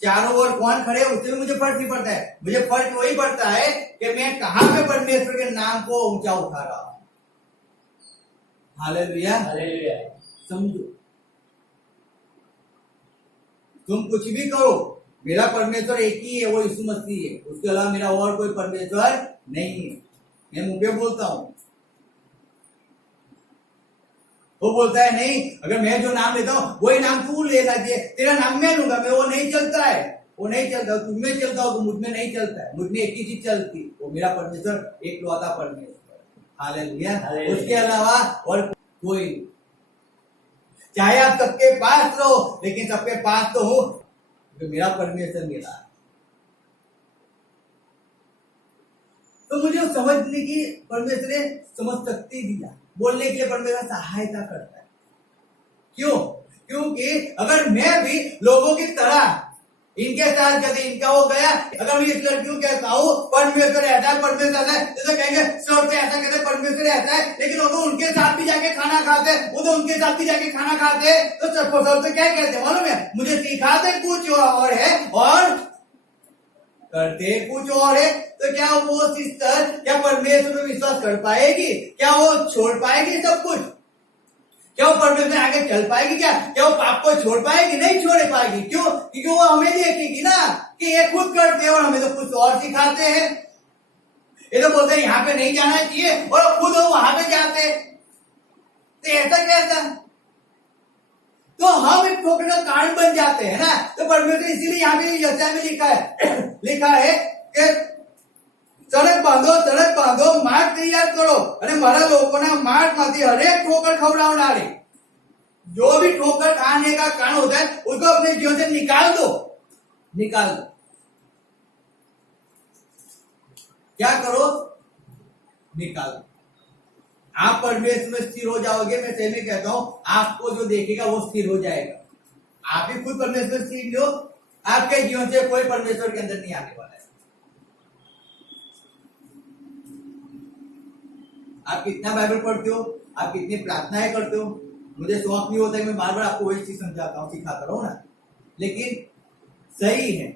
चारों ओर कौन खड़े उससे भी मुझे फर्क नहीं पड़ता है। मुझे फर्क वही पड़ता है कि मैं कहां पे परमेश्वर के नाम को ऊंचा उठा रहा हूं। Hallelujah, hallelujah. समझो, तुम कुछ भी करो, मेरा परमेश्वर एक ही है, वो यीशु मसीह है। उसके अलावा मेरा और कोई परमेश्वर नहीं है। मैं मुंह पे बोलता हूं। वो बोलता है नहीं, अगर मैं जो नाम लेता हूं वही नाम तू लेना चाहिए, तेरा नाम मैं लूंगा। मैं वो नहीं चलता है, वो नहीं चलता, तुम में चलता हो तो मुझ में नहीं चलता है। मुझ में एक ही चीज चलती, वो मेरा परमेश्वर, एक लौता परमेश्वर। हालेलुया। हालेलुया। उसके अलावा और कोई नहीं। चाहे आप सबके पास रहो, लेकिन सबके पास तो हो तो मेरा परमेश्वर मिला। तो मुझे समझने की परमेश्वर ने समझ शक्ति दिया, बोलने के लिए परमेश्वर सहायता करता है। क्यों? क्योंकि अगर मैं भी लोगों की तरह इनके साथ कहते इनका हो गया, अगर मैं इस लड़की को कहता हूँ परमेश्वर ऐसा है, परमेश्वर ऐसा है, तो कहेंगे सर पे ऐसा कहते परमेश्वर ऐसा है, लेकिन वो तो उनके साथ भी जाके खाना खाते, वो तो उनके साथ भी जाके खाना खाते, तो सर तो क्या कहते हैं मालूम है? मुझे सिखाते कुछ और है और करते कुछ और है। तो क्या वो सिस्टर क्या परमेश्वर में विश्वास कर पाएगी? क्या वो छोड़ पाएगी सब कुछ? क्या वो परमेश्वर आगे चल पाएगी? क्या वो पाप को छोड़ पाएगी? नहीं छोड़ पाएगी। क्यों? क्योंकि वो हमें देखेगी ना कि ये खुद करते हैं और हमें तो कुछ और सिखाते हैं। ये तो बोलते हैं यहाँ पे नहीं जाना चाहिए और खुद वो वहां पे जाते, तो ऐसा कैसा? तो हम एक ठोकर का कारण बन जाते हैं ना। तो परमेश्वर इसीलिए यहाँ पे यशायाह में लिखा है कि सड़क बांधो मार्ग तैयार करो અને મારા લોકોના માર્ગમાંથી हरेक ठोकर खवड़ावनारे। जो भी ठोकर खाने का कारण होता है उसको अपने जीवन से निकाल दो। क्या करो? निकाल दो। आप परमेश्वर में स्थिर हो जाओगे। मैं सही में कहता हूं, आपको जो देखेगा वो स्थिर हो जाएगा। आप ही खुद परमेश्वर सीख लो, आपके जीवन से कोई परमेश्वर के अंदर नहीं आने वाला है। आप कितना बाइबल पढ़ते हो, आप कितनी प्रार्थनाएं करते हो, मुझे शौक नहीं होता है मैं बार बार आपको वही चीज समझाता हूँ, सिखाता रहूं ना, लेकिन सही है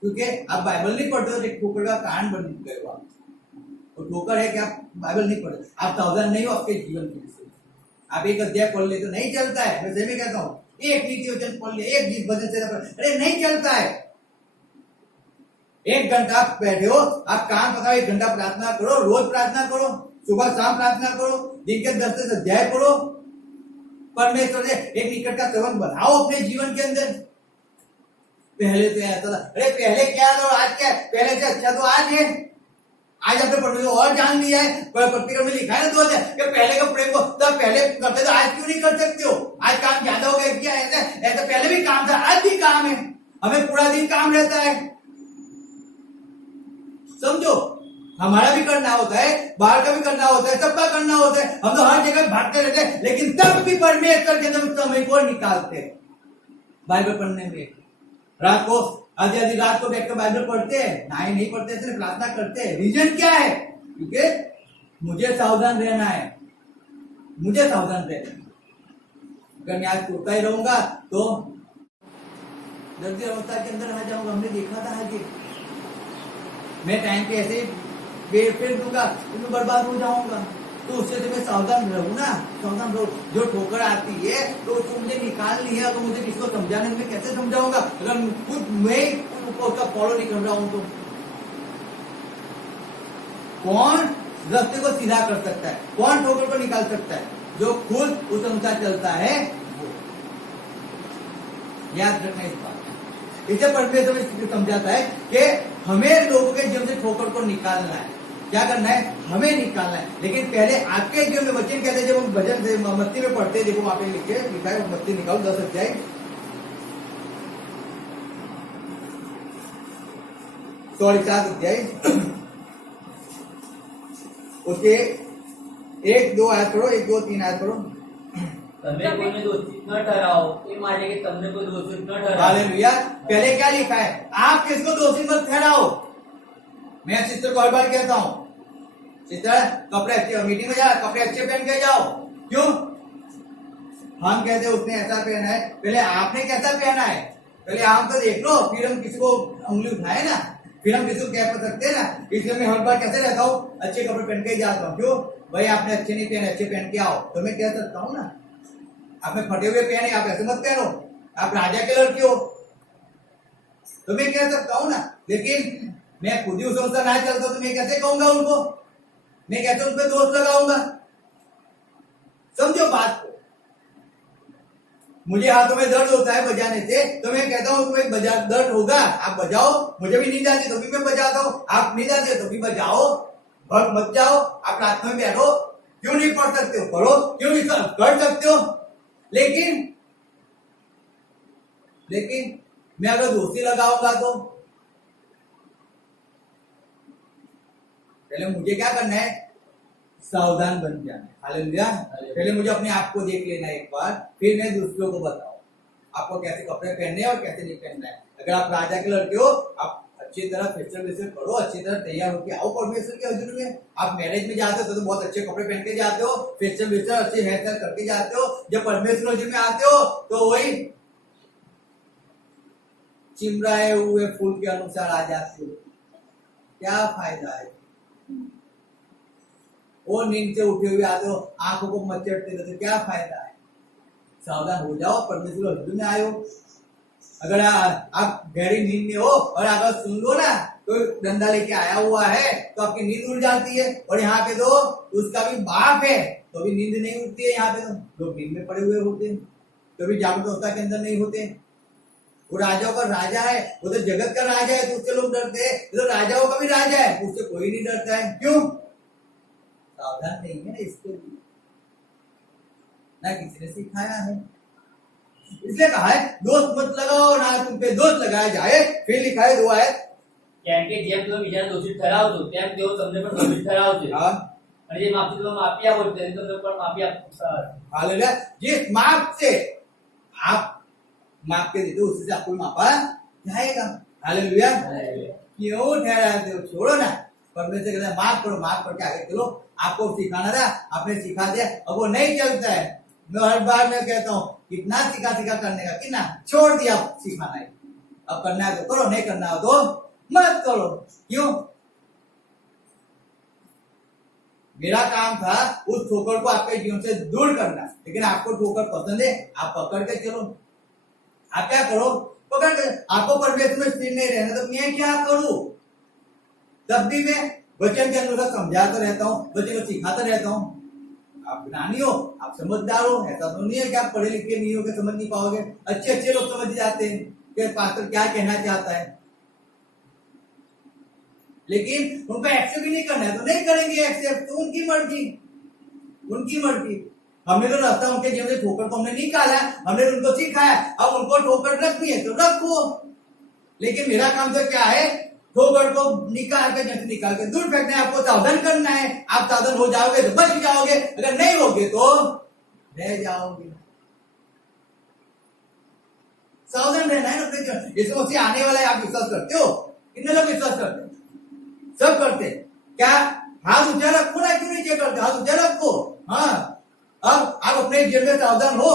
क्योंकि आप बाइबल नहीं पढ़ते हो तो एक ठोकर का कारण बन गए हो आप। और ठोकर है कि आप बाइबल नहीं पढ़ते, आप सावधान नहीं हो आपके जीवन के विषय। आप एक अध्याय पढ़ ले तो नहीं चलता है। मैं सही में कहता हूँ, एक नीति वचन पढ़ ले, एक गीत भजन से पढ़, अरे नहीं चलता है। 1 घंटा आप बैठे हो, आप काम पकाओ, 1 घंटा प्रार्थना करो, रोज प्रार्थना करो, सुबह शाम प्रार्थना करो, दिन के 10 अध्याय पढ़ो, परमेश्वर से एक निकट का संबंध बनाओ अपने जीवन के अंदर। पहले तो ऐसा था, अरे पहले क्या था और आज क्या है? पहले से अच्छा तो आज है। आज आपने परमेश्वर और जान लिया है। पत्रिका में लिखा है ना 2000 कि पहले का प्रेम को तो पहले करते तो आज क्यों नहीं कर सकते हो? आज काम ज्यादा हो गया क्या? ऐसा पहले भी काम था, आज भी काम है, हमें पूरा दिन काम रहता है। समझो, हमारा भी करना होता है, बाहर का भी करना होता है, सबका करना होता है। हम तो हर जगह भागते रहते हैं, लेकिन तब भी परमेश्वर के अंदर समय को निकालते हैं बाइबल पढ़ने में। रात को आधी रात को बैठकर बाइबल पढ़ते हैं, नहीं पढ़ते, सिर्फ प्रार्थना करते हैं। रीजन क्या है? क्योंकि मुझे सावधान रहना है, मुझे सावधान रहना है। अगर मैं आज सोता ही रहूंगा तो जल्दी अवस्था के अंदर आ जाऊंगा। हमने देखा था आज, मैं टाइम पे ऐसे फेर दूंगा तो मैं बर्बाद हो जाऊंगा। तो उससे तो मैं सावधान रहूं ना, सावधान रहूं। जो ठोकर आती है तो उसको मुझे निकालनी है, तो मुझे किसको समझाने में कैसे समझाऊंगा अगर खुद मैं उसका फॉलो नहीं कर रहा हूं? तो कौन रास्ते को सीधा कर सकता है? कौन ठोकर को निकाल सकता है? जो खुद उस अनुसार चलता है वो। याद रखना इस बात। इसे परमेश्वर समझाता है कि हमें लोगों के जीवन से ठोकर को निकालना है। क्या करना है? हमें निकालना है। लेकिन पहले आपके जीवन में वचन कहते हैं, जब हम भजन से मत्ती में पढ़ते हैं, देखो वहां पे लिखा है, मत्ती निकालो 10 अध्याय, सॉरी 7 अध्याय, उसके 1, 2 आयत पढ़ो, 1, 2, 3 आयत पढ़ो। તમે કોઈને દોષિત ન ઠરાવો એ માટે કે તમને કોઈ દોષિત ન ઠરાવે। हालेलुया। पहले क्या लिखा है? आप किसको दोषी मत ठहराओ। मैं सिस्टर को हर बार कहता हूं, सिस्टर कपड़े अच्छे, मीटिंग में जाओ कपड़े अच्छे पहन के जाओ। क्यों? हम कहते हैं उसने ऐसा पहना है, पहले आपने कैसा पहना है पहले आप तो देख लो, फिर हम किसी को उंगली उठाए ना, फिर हम किसी को कह सकते हैं ना। इसलिए मैं हर बार कैसे रहता हूँ? अच्छे कपड़े पहन के जाता हूँ। क्यों भाई? आपने अच्छे नहीं पहने, अच्छे पहन के आओ। तो मैं कह सकता हूँ ना, आपने फटे हुए पहने, आप ऐसे मत पहनो, आप राजा के लड़के हो, तो मैं कह सकता हूँ ना। लेकिन मैं खुद ही उस अनुसार ना चलता तो मैं कैसे कहूंगा उनको? मैं कैसे उन पर दोष लगाऊंगा? समझो बात को। मुझे हाथों में दर्द होता है बजाने से, तो मैं कहता हूँ तुम्हें बजा दर्द होगा, आप बजाओ। मुझे भी नींद आती है तो भी मैं बजाता हूँ, आप नींद आती है तो भी बजाओ। भग मत जाओ, आप रात में बैठो। क्यों नहीं पढ़ सकते हो? पढ़ो। क्यों नहीं कर सकते हो? लेकिन मैं अगर दोस्ती लगाऊंगा तो पहले मुझे क्या करना है? सावधान बन जाना है। हालेलुया। पहले मुझे अपने आप को देख लेना है एक बार, फिर मैं दूसरों को बताऊं आपको कैसे कपड़े पहनने हैं और कैसे नहीं पहनना है। अगर आप राजा के लड़के हो, आप अच्छी तरह फेस्टिवल वेस्टिवल करो, अच्छी तरह तैयार होकर आओ परमेश्वर के हजूर में। आप मैरिज में जाते हो तो बहुत अच्छे कपड़े पहन के जाते हो, फेस्टिवल वेस्टिवल अच्छे हेयर स्टाइल करके जाते हो। जब परमेश्वर हजूर में आते हो तो वही चिमराए हुए फूल के अनुसार आ जाते हो। क्या फायदा है? वो नींद से उठे हुए आते हो, आंखों को मचड़ते रहते, क्या फायदा है? सावधान हो जाओ, परमेश्वर हजूर में आयो। अगर आप गहरी नींद में हो और अगर सुन लो ना तो डंडा लेके आया हुआ है तो आपकी नींद उड़ जाती है। और यहाँ पे तो उसका भी बाप है तो भी नींद नहीं उठती है। यहाँ पे तो लोग नींद में पड़े हुए होते हैं, तो भी जागृत अवस्था के अंदर नहीं होते। वो राजाओं का राजा है, वो तो जगत का राजा है तो उससे लोग डरते हैं। तो राजाओं का भी राजा है, उससे कोई नहीं डरता है। क्यों? सावधान नहीं है ना, इसके लिए ना किसी ने सिखाया है। इसलिए कहा है दोस्त मत लगाओ, ना तुम पे दोस्त लगाया जाए। फिर लिखा है 2 आयत, કેમ કે જેમ તમે બીજાને દોષિત ઠરાવશો તેમ તેઓ તમને પણ દોષિત ઠરાવશે અને જે માપથી તમે માપી આપો તેને તમને પણ માપી આપશે। हालेलुया। जिस माप से आप माप के देते हो उससे आपको मापा जाएगा। हालेलुया। क्यों ठहराते हो? छोड़ो ना, परमेश्वर कहता है माफ करो, माफ करके आगे चलो। आपको सिखाना था, आपने सिखा दिया, अब वो नहीं चलता है। मैं हर बार मैं कहता हूँ कितना सिखा करने का, कितना छोड़ दिया सिखाना है। अब करना है तो करो, नहीं करना हो तो मत करो। क्यों? मेरा काम था उस ठोकर को आपके जीवन से दूर करना, लेकिन आपको ठोकर पसंद है, आप पकड़ के चलो। आप क्या करो? पकड़ के। आपको परमेश्वर में स्थिर नहीं रहना तो मैं क्या करूं? तब भी मैं वचन के अनुसार समझाता रहता हूँ, वचन को सिखाता रहता हूँ। आप ज्ञानी हो, आप समझदार हो, ऐसा तो नहीं है कि आप पढ़े लिखे नहीं हो के समझ नहीं पाओगे। अच्छे लोग समझ जाते हैं कि पास्टर क्या कहना चाहता है, लेकिन उनको एक्सेप्ट भी नहीं करना है तो नहीं करेंगे एक्सेप्ट, तो उनकी मर्जी। हमने तो रास्ता उनके जीवन से ठोकर को हमने निकाला, हमने उनको सिखाया, अब उनको ठोकर रखनी है तो रखो। लेकिन मेरा काम तो क्या है? ठोकर को निकाल के दूर फेंकना है। आपको सावधान करना है। आप सावधान हो जाओगे तो बच जाओगे, अगर नहीं होगे तो रह जाओगे। सावधान रहना है ना। यीशु मसीह आने वाला है, आप विश्वास करते हो? कितने लोग विश्वास करते हैं? सब करते। क्या हाथ ऊंचा रखो ना, क्यों नीचे करते? हाथ ऊंचा रखो। हाँ, अब आप अपने जीवन में सावधान हो।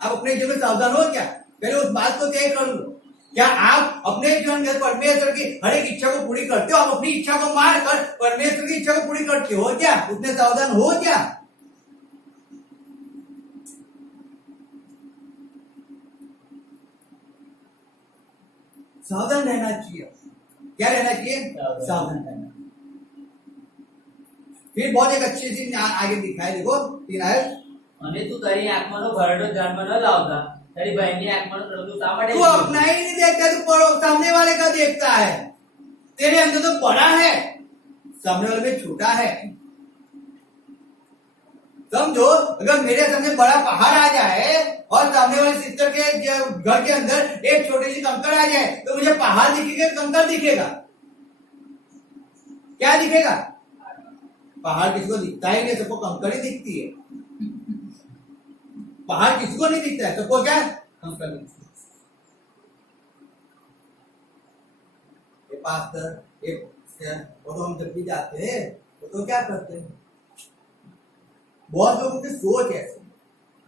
आप अपने जीवन में सावधान हो क्या? पहले उस बात को तय कर लो। क्या आप अपने जीवन में परमेश्वर की हर एक इच्छा को पूरी करते हो? आप अपनी इच्छा को मार कर परमेश्वर की इच्छा को पूरी करते हो क्या? उसमें सावधान हो क्या? सावधान रहना चाहिए। क्या रहना चाहिए? सावधान रहना। फिर बहुत एक अच्छी चीज आगे दिखाई, देखो 3 आयत। અને તું તારી આંખમાંનો ભરડો ધ્યાનમાં ન લાવતા તારી બહેનની આંખમાંનો ભરડો શા માટે तू अपना ही नहीं देखता, तू पड़ो सामने वाले का देखता है। तेरे अंदर तो बड़ा है, सामने वाले में छोटा है। समझो, अगर मेरे सामने बड़ा पहाड़ आ जाए और सामने वाले सिस्टर के घर के अंदर एक छोटी सी कंकड़ आ जाए तो मुझे पहाड़ दिखेगा, कंकड़ दिखेगा? क्या दिखेगा? पहाड़ किसको दिखता ही नहीं, सबको कंकड़ ही दिखती है। पहाड़ किसको नहीं दिखता है, सबको क्या? कंकड़ दिखती है। पास्टर वो तो हम जब भी जाते हैं तो क्या करते हैं? बहुत लोगों की सोच है,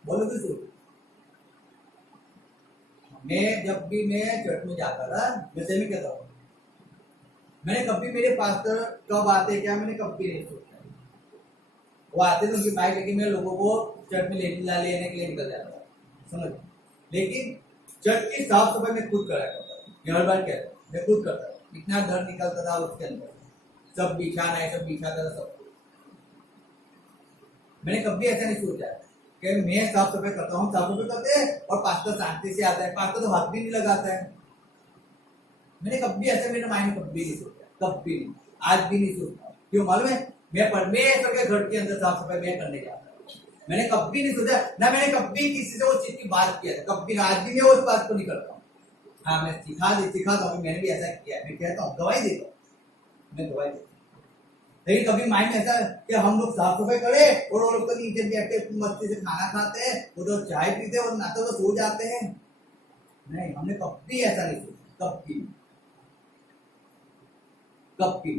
बहुत लोगों की सोच। मैं जब भी मैं चर्च में जाता था, जैसे मैं कहता हूँ, मैंने कभी मेरे पास्टर कब आते क्या मैंने कभी नहीं सोचा। वो आते थे उनकी बाइक लेके, मैं लोगों को चर्च में लेने के लिए निकल जाता था, समझ। लेकिन चर्च की साफ सफाई में खुद करा करता था। हर बार कहता मैं खुद करता था, इतना डर निकलता था उसके अंदर। सब बिछाना है, सब बिछाता था सब। मैंने कभी ऐसा नहीं सोचा कि मैं साफ सफाई करता हूँ, साफ सफाई करते हैं और पास्टर शांति से आता है, पास्टर तो हाथ भी नहीं लगाता है। मैंने कभी ऐसे मेरे माइंड में कभी नहीं सोचा, कभी नहीं, आज भी नहीं सोचता। क्यों मालूम है? मैं परमेश्वर के घर के अंदर साफ सफाई मैं करने जाता हूँ। मैंने कभी नहीं सोचा, ना मैंने कभी किसी से वो चीज की बात किया था, कभी आज भी मैं उस बात को नहीं करता हूँ। हाँ, मैं सिखाता हूँ, मैंने भी ऐसा किया है, मैं कहता हूँ, गवाही देता हूँ, मैं गवाही देता हूँ। लेकिन कभी माइंड में ऐसा कि हम लोग साफ सफाई करें और वो लोग तो नीचे बैठे मस्ती से खाना खाते हैं, वो तो चाय पीते हैं और ना तो सो जाते हैं। नहीं, हमने कभी ऐसा नहीं सोचा, कभी कभी।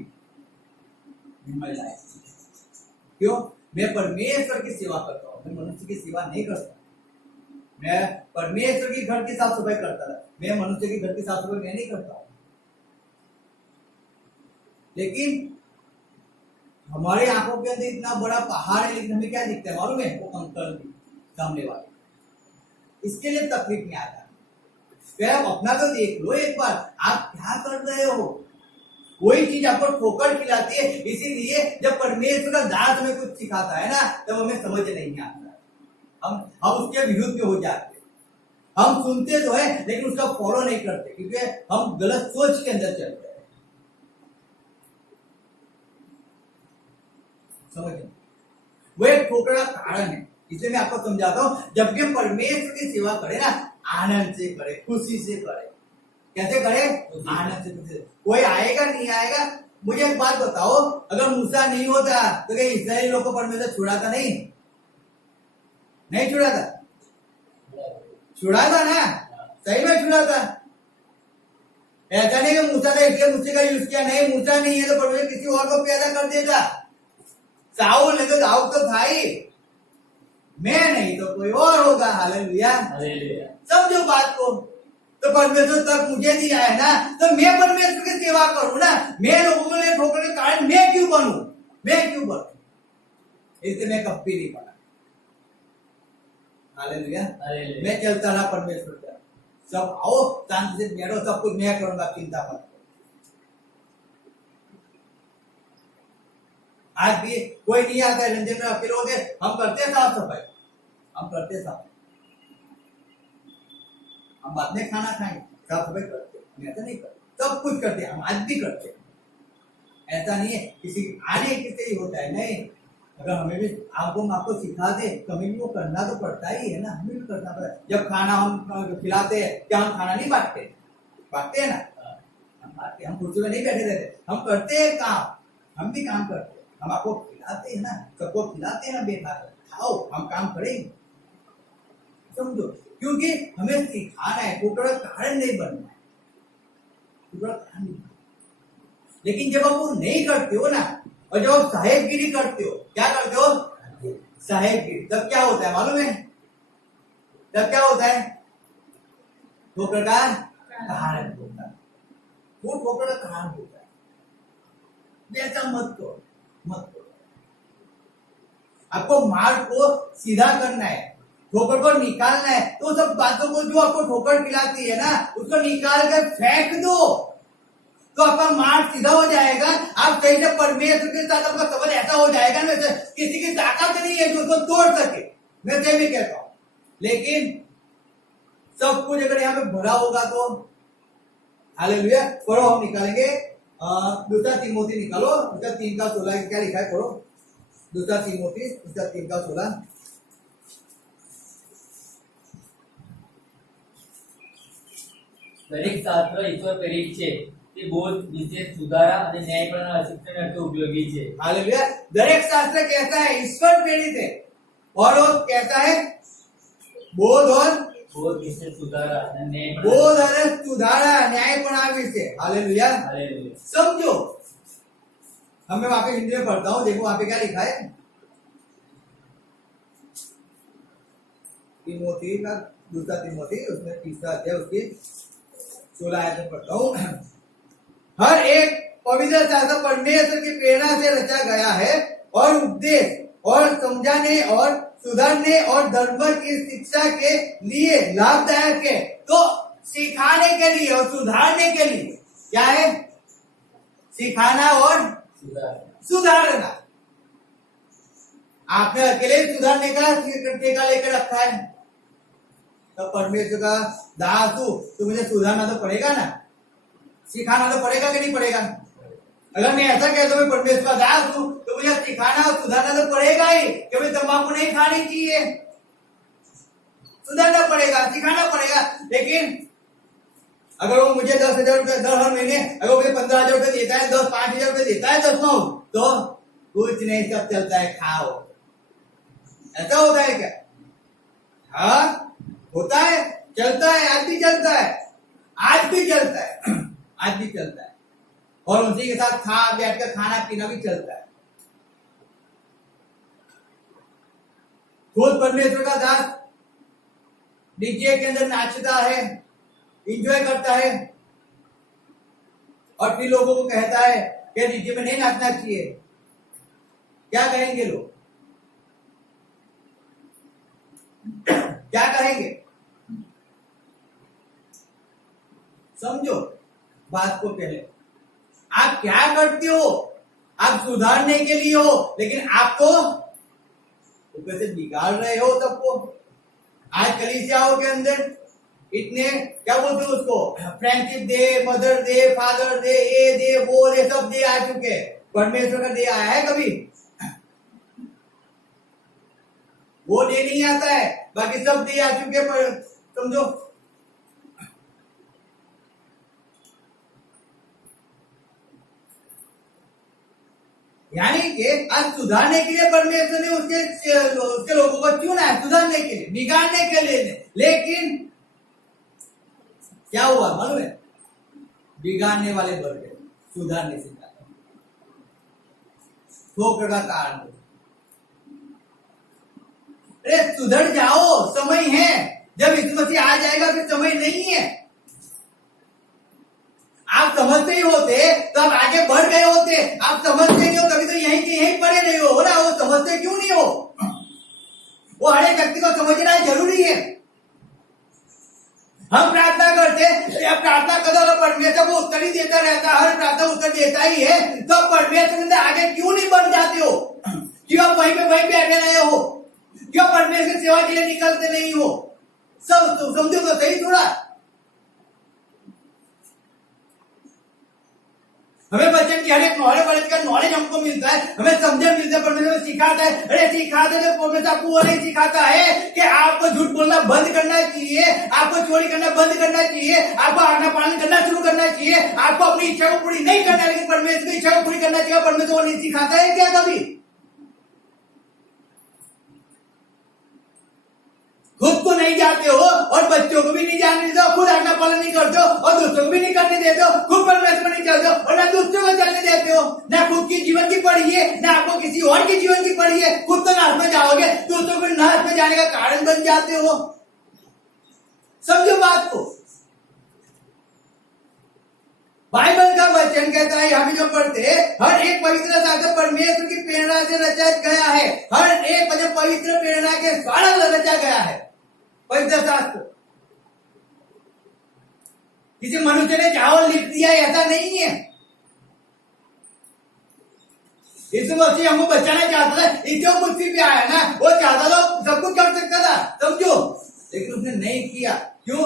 क्यों? मैं परमेश्वर की सेवा करता हूँ, मैं मनुष्य की सेवा नहीं करता। मैं परमेश्वर की घर की साफ सफाई करता था, मैं मनुष्य की घर की साफ सफाई मैं नहीं करता हूँ। लेकिन हमारे आंखों के अंदर इतना बड़ा पहाड़ है, लेकिन हमें क्या दिखता है मालूम है? वो कंकड़ सामने वाले। इसके लिए तकलीफ में आता है। आप अपना तो देख लो एक बार, आप क्या कर रहे हो? वही चीज आपको ठोकर खिलाती है। इसीलिए जब परमेश्वर का दास हमें कुछ सिखाता है ना, तब हमें समझ नहीं आता। हम उसके विरुद्ध में हो जाते हैं। हम सुनते तो है लेकिन उसका फॉलो नहीं करते, क्योंकि हम गलत सोच के अंदर चलते हैं। समझ? वो एक ठोकर का कारण है। इसलिए मैं आपको समझाता हूँ, जब भी हम परमेश्वर की सेवा करें ना, आनंद से करें, खुशी से करें। कैसे करें? आनंद से, खुशी से। कोई आएगा नहीं आएगा। मुझे एक बात बताओ, अगर मूसा नहीं होता तो क्या इस्राएली लोग को परमेश्वर छुड़ाता? नहीं छुड़ाता? छुड़ाता ना, सही में छुड़ाता। ऐसा नहीं कि मूसा का इसलिए मूसे का यूज किया, नहीं, मूसा नहीं है तो परमेश्वर किसी और को पैदा कर देता। साउल नहीं तो दाऊद तो था ही, मैं नहीं तो कोई और होगा। हालेलुया, समझो बात को। तो परमेश्वर तक मुझे दिया है ना, तो मैं परमेश्वर की सेवा करूं ना। मैं लोगों को लिए ठोकर के कारण मैं क्यों बनूं? इसलिए मैं कभी नहीं बना। हालेलुया, मैं चलता रहा परमेश्वर का। सब आओ शांति से बैठो, सब कुछ मैं करूंगा, चिंता मत करो। आज भी कोई नहीं आता है, रंजन में अकेले होते, हम करते हैं साफ सफाई, हम करते साफ। हम बाद में खाना खाएंगे, साफ सफाई करते, हम ऐसा नहीं करते। सब कुछ करते, हम आज भी करते। ऐसा नहीं है किसी आने किसी ही होता है, नहीं। अगर हमें भी आपको सिखा दे तो हमें भी वो करना तो पड़ता ही है ना, हमें भी करना पड़ता है। जब खाना हम खिलाते हैं, क्या हम खाना नहीं बांटते हैं ना? हम बांटते, हम कुर्सी में नहीं बैठे रहते, हम करते हैं काम, हम भी काम करते हैं। हम आपको खिलाते हैं ना, सबको खिलाते हैं ना, बैठा कर खाओ, हम काम करेंगे। समझो, क्योंकि हमें सिखाना है, टुकड़ा कारण नहीं बनना है, टुकड़ा कारण नहीं। लेकिन जब आप वो नहीं करते हो ना, और जब आप साहेबगिरी करते हो, क्या करते हो? साहेबगिरी, तब क्या होता है मालूम है? तब क्या होता है? ठोकर का कारण होता है, वो ठोकर का कारण होता है। ऐसा मत करो, मत करो। आपको मार्ग को सीधा करना है, ठोकर को निकालना है। तो सब बातों को जो आपको ठोकर खिलाती है ना, उसको निकाल कर फेंक दो, तो आपका मार्ग सीधा हो जाएगा। आप सही से परमेश्वर के साथ आपका संबंध ऐसा हो जाएगा ना, किसी की ताकत नहीं है जो उसको तोड़ सके, मैं सही भी कहता हूं। लेकिन सब कुछ अगर यहाँ पे भरा होगा तो हालेलुया। पढ़ो, हम निकालेंगे दूसरा तीमोथी निकालो, दूसरा 3:16 क्या लिखा है, पढ़ो। दूसरा तीमोथी 3:16। દરેક શાસ્ત્ર ઈશ્વર પ્રેરિત છે, તે બોધ, વિશેષ, સુધારા અને ન્યાયપરાના શિક્ષણ અર્થે ઉપયોગી છે। हालेलुया। दरेक शास्त्र कहता है ईश्वर प्रेरित है, और वो कहता है बोध और બોધ, વિશેષ, સુધારા અને ન્યાયપરાના। बोध और सुधारा न्यायपना विषय। Hallelujah, hallelujah. समझो। हमें वहां पे हिंदी में पढ़ता हूँ, देखो वहां पे क्या लिखा है। तीमोथी का दूसरा तीमोथी, उसमें 3रा अध्याय उसकी 16 आयत में पढ़ता हूँ। हर एक पवित्र शास्त्र परमेश्वर की प्रेरणा से रचा गया है और उपदेश और समझाने और सुधारने और धर्म की शिक्षा के लिए लाभदायक है। तो सिखाने के लिए और सुधारने के लिए क्या है? सिखाना और सुधारना। आपने अकेले ही सुधारने का ठेका लेकर रखा है। तो परमेश्वर का दास हूं तो मुझे सुधारना तो पड़ेगा ना, सिखाना तो पड़ेगा कि नहीं पड़ेगा। अगर मैं ऐसा कहता हूं मैं परमेश्वर का दास हूं तो मुझे सिखाना और सुधारना तो पड़ेगा ही कि भाई तंबाकू नहीं खानी चाहिए, सुधारना पड़ेगा, सिखाना पड़ेगा। लेकिन अगर वो मुझे 10,000 रुपये हर महीने, अगर वो मुझे 15,000 रुपये देता है, 5,000 रुपये देता है 10 माह, तो कुछ नहीं, सब चलता है, खाओ। ऐसा होता है क्या? हाँ होता है, चलता है, आज भी चलता है, आज भी चलता है, आज भी चलता है। और उसी के साथ बैठकर खाना पीना भी चलता है। खुद परमेश्वर का दास डीजे के अंदर नाचता है, इंजॉय करता है, और फिर लोगों को कहता है कि डीजे में नहीं नाचना चाहिए। क्या कहेंगे लोग? क्या कहेंगे? समझो बात को। पहले आप क्या करते हो? आप सुधारने के लिए हो, लेकिन आप तो कैसे बिगाड़ रहे हो सबको। आज कलीसियाओं के अंदर इतने क्या बोलते हैं उसको, friendship day, mother day, father day, ये डे, वो डे, सब डे आ चुके हैं। परमेश्वर का डे आया है कभी? वो डे नहीं आता है, बाकी सब डे आ चुके हैं। पर समझो, यानी कि आज सुधारने के लिए परमेश्वर ने उसके लोगों को चुना है, सुधारने के लिए, बिगाड़ने के लिए। लेकिन क्या हुआ मालूम है? बिगाड़ने वाले बढ़ गए, सुधारने से ठोकर का कारण। अरे सुधर जाओ, समय है। जब यीशु मसीह आ जाएगा फिर समय नहीं है। आप समझते ही होते तो आप आगे बढ़ गए होते। आप समझते नहीं हो, कभी तो यहीं के यहीं पड़े नहीं हो ना। वो समझते क्यों नहीं हो? वो हर एक व्यक्ति को समझना जरूरी है। हम प्रार्थना करते, जब प्रार्थना करो तो परमेश्वर को उत्तर ही देता रहता है, हर प्रार्थना उत्तर देता ही है। तो परमेश्वर से आगे क्यों नहीं बढ़ जाते हो? क्यों आप वहीं बैठे रहे हो? क्यों परमेश्वर सेवा के लिए निकलते नहीं हो? सब समझो तो सही थोड़ा। हमें बच्चन की हर एक नॉलेज का नॉलेज हमको मिलता है, हमें समझन मिलता है, परमेश्वर सिखाता है। अरे सिखाते तो परमेश्वर आपको वो नहीं सिखाता है कि आपको झूठ बोलना बंद करना चाहिए, आपको चोरी करना बंद करना चाहिए, आपको आज्ञा पालन करना शुरू करना चाहिए, आपको अपनी इच्छा को पूरी नहीं करना, लेकिन परमेश्वर की इच्छा को पूरी करना चाहिए। परमेश्वर वो नहीं सिखाता है क्या कभी? खुद को नहीं जाते हो और बच्चों को भी नहीं जाने देते हो, खुद आज्ञा पालन नहीं करते हो और दूसरों को भी नहीं करने देते हो, खुद परमेश्वर नहीं चलते हो और ना दूसरों को चलने देते हो। ना खुद की जीवन की पड़ी है, ना आपको किसी और की जीवन की पड़ी है। खुद तो नाश में जाओगे, दूसरों को नाश में जाने का कारण बन जाते हो। समझो बात को। बाइबल का वचन कहता है, हम जो पढ़ते हर एक पवित्र शास्त्र परमेश्वर की प्रेरणा से रचा गया है। हर एक वचन पवित्र प्रेरणा के द्वारा रचा गया है। पवित्र शास्त्र किसी मनुष्य ने चावल लिख दिया ऐसा नहीं है। यीशु मसीह हमको बचाना चाहता था, इसलिए वो पृथ्वी पे आया ना। वो चाहता था सब कुछ कर सकता था, समझो, लेकिन उसने नहीं किया। क्यों?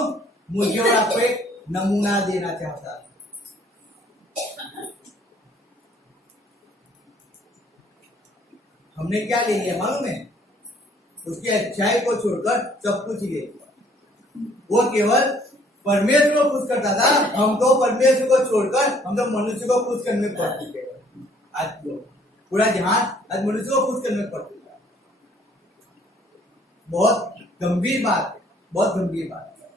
मुझे और आपको एक नमूना देना चाहता था। हमने क्या ले लिया मालूम है? उसकी अच्छाई को छोड़कर सब कुछ ले लिया। वो केवल परमेश्वर को खुश करता था। हम तो परमेश्वर को छोड़कर हम तो मनुष्य को खुश करने पड़ चुके। आज तो पूरा जहान आज मनुष्य को खुश करने पड़ चुका है। बहुत गंभीर बात है, बहुत गंभीर बात है।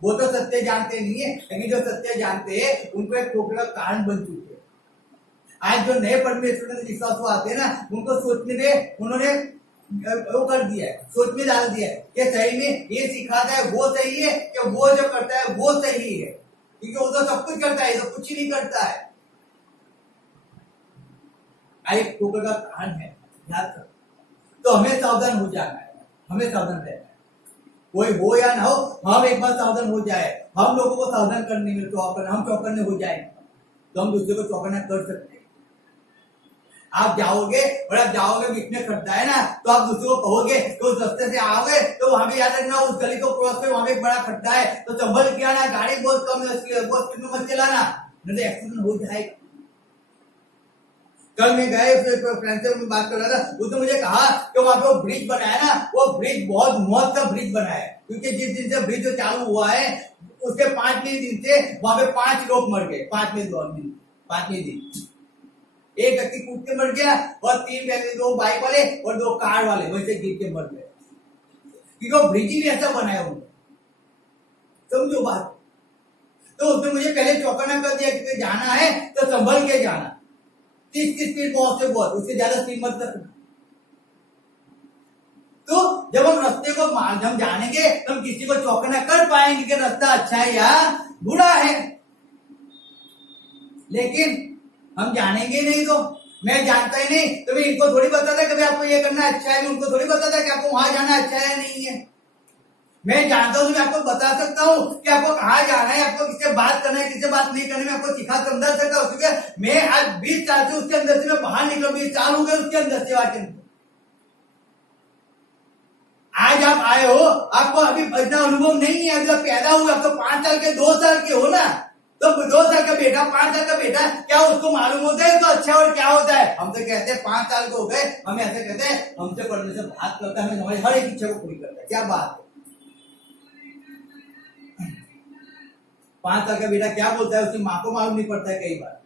वो तो सत्य जानते नहीं है, लेकिन जो सत्य जानते हैं उनको एक ठोकर का कारण बन चुके हैं। आज जो नए परमेश्वर में विश्वास को आते हैं ना, उनको सोचने में उन्होंने वो कर दिया है, सोच में डाल दिया है कि सही में ये सिखाता है वो सही है, कि वो जो करता है वो सही है, क्योंकि वो तो सब कुछ करता है, तो कुछ ही नहीं करता है। एक ठोकर का कारण है, याद रखो। तो हमें सावधान हो जाना है, हमें सावधान रहना है। कोई हो या ना हो, हम एक बार सावधान हो जाए। हम लोगों को सावधान करने में हम चौकन्ने हो जाए तो हम दूसरे को चौकन्ना कर सकते हैं। आप जाओगे और आप जाओगे बीच में खड्डा है ना, तो आप दूसरों को कहोगे तो उस रास्ते से आओगे तो वहां भी याद रखना उस गली को क्रॉस पे वहां पे एक बड़ा खड्डा है, तो संभल के आना, गाड़ी बहुत कम है इसलिए बहुत स्पीड में मत चलाना, नहीं तो एक्सीडेंट हो जाएगा। कल मैं गए फ्रेंड से बात कर रहा था, उसने मुझे कहा कि वहां पे वो ब्रिज बनाया ना, वो ब्रिज बहुत मौत का ब्रिज बनाया है, क्योंकि जिस दिन से ब्रिज चालू हुआ है उसके 5वें दिन से वहां पे 5 लोग मर गए। 5वें दिन एक व्यक्ति कूद के मर गया और 3 व्यक्ति, 2 बाइक वाले और 2 कार वाले वैसे गिर के मर गए, क्योंकि वो ब्रिज ही ऐसा बनाया उन्होंने। समझो बात। तो उसने मुझे पहले चौकन्ना कर दिया कि जाना है तो संभल के जाना, 30 की स्पीड बहुत से बहुत, उससे ज्यादा स्पीड मत रखना। तो जब हम रास्ते को हम जानेंगे तो हम किसी को चौकन्ना कर पाएंगे कि रास्ता अच्छा है या बुरा है, लेकिन हम जानेंगे नहीं। तो मैं जानता ही नहीं तो मैं इनको थोड़ी बताता कि आपको ये करना अच्छा है, मैं उनको थोड़ी बताता कि आपको वहां जाना अच्छा है नहीं है। मैं जानता हूं तो मैं आपको बता सकता हूं कि आपको कहाँ जाना है, आपको किससे बात करना है, किससे बात नहीं करनी, मैं आपको सिखा समझा सकता हूं, क्योंकि मैं आज 20 साल से उसके अंदर से मैं बाहर निकला, 20 साल हो गए उसके अंदर से बाहर। आज आप आए हो, आपको अभी इतना अनुभव नहीं है, जब पैदा हुए आप तो 5 साल के 2 साल के हो ना, तो 2 साल का बेटा 5 साल का बेटा क्या उसको मालूम होता है तो अच्छा और क्या होता है? हम तो कहते हैं 5 साल के हो गए, हमें ऐसे कहते हैं हमसे पढ़ने से बात करता है, हमें हमारी हर एक इच्छा को पूरी करता है। क्या बात है? 5 साल का बेटा क्या बोलता है उसकी माँ को मालूम नहीं पड़ता है कई बार।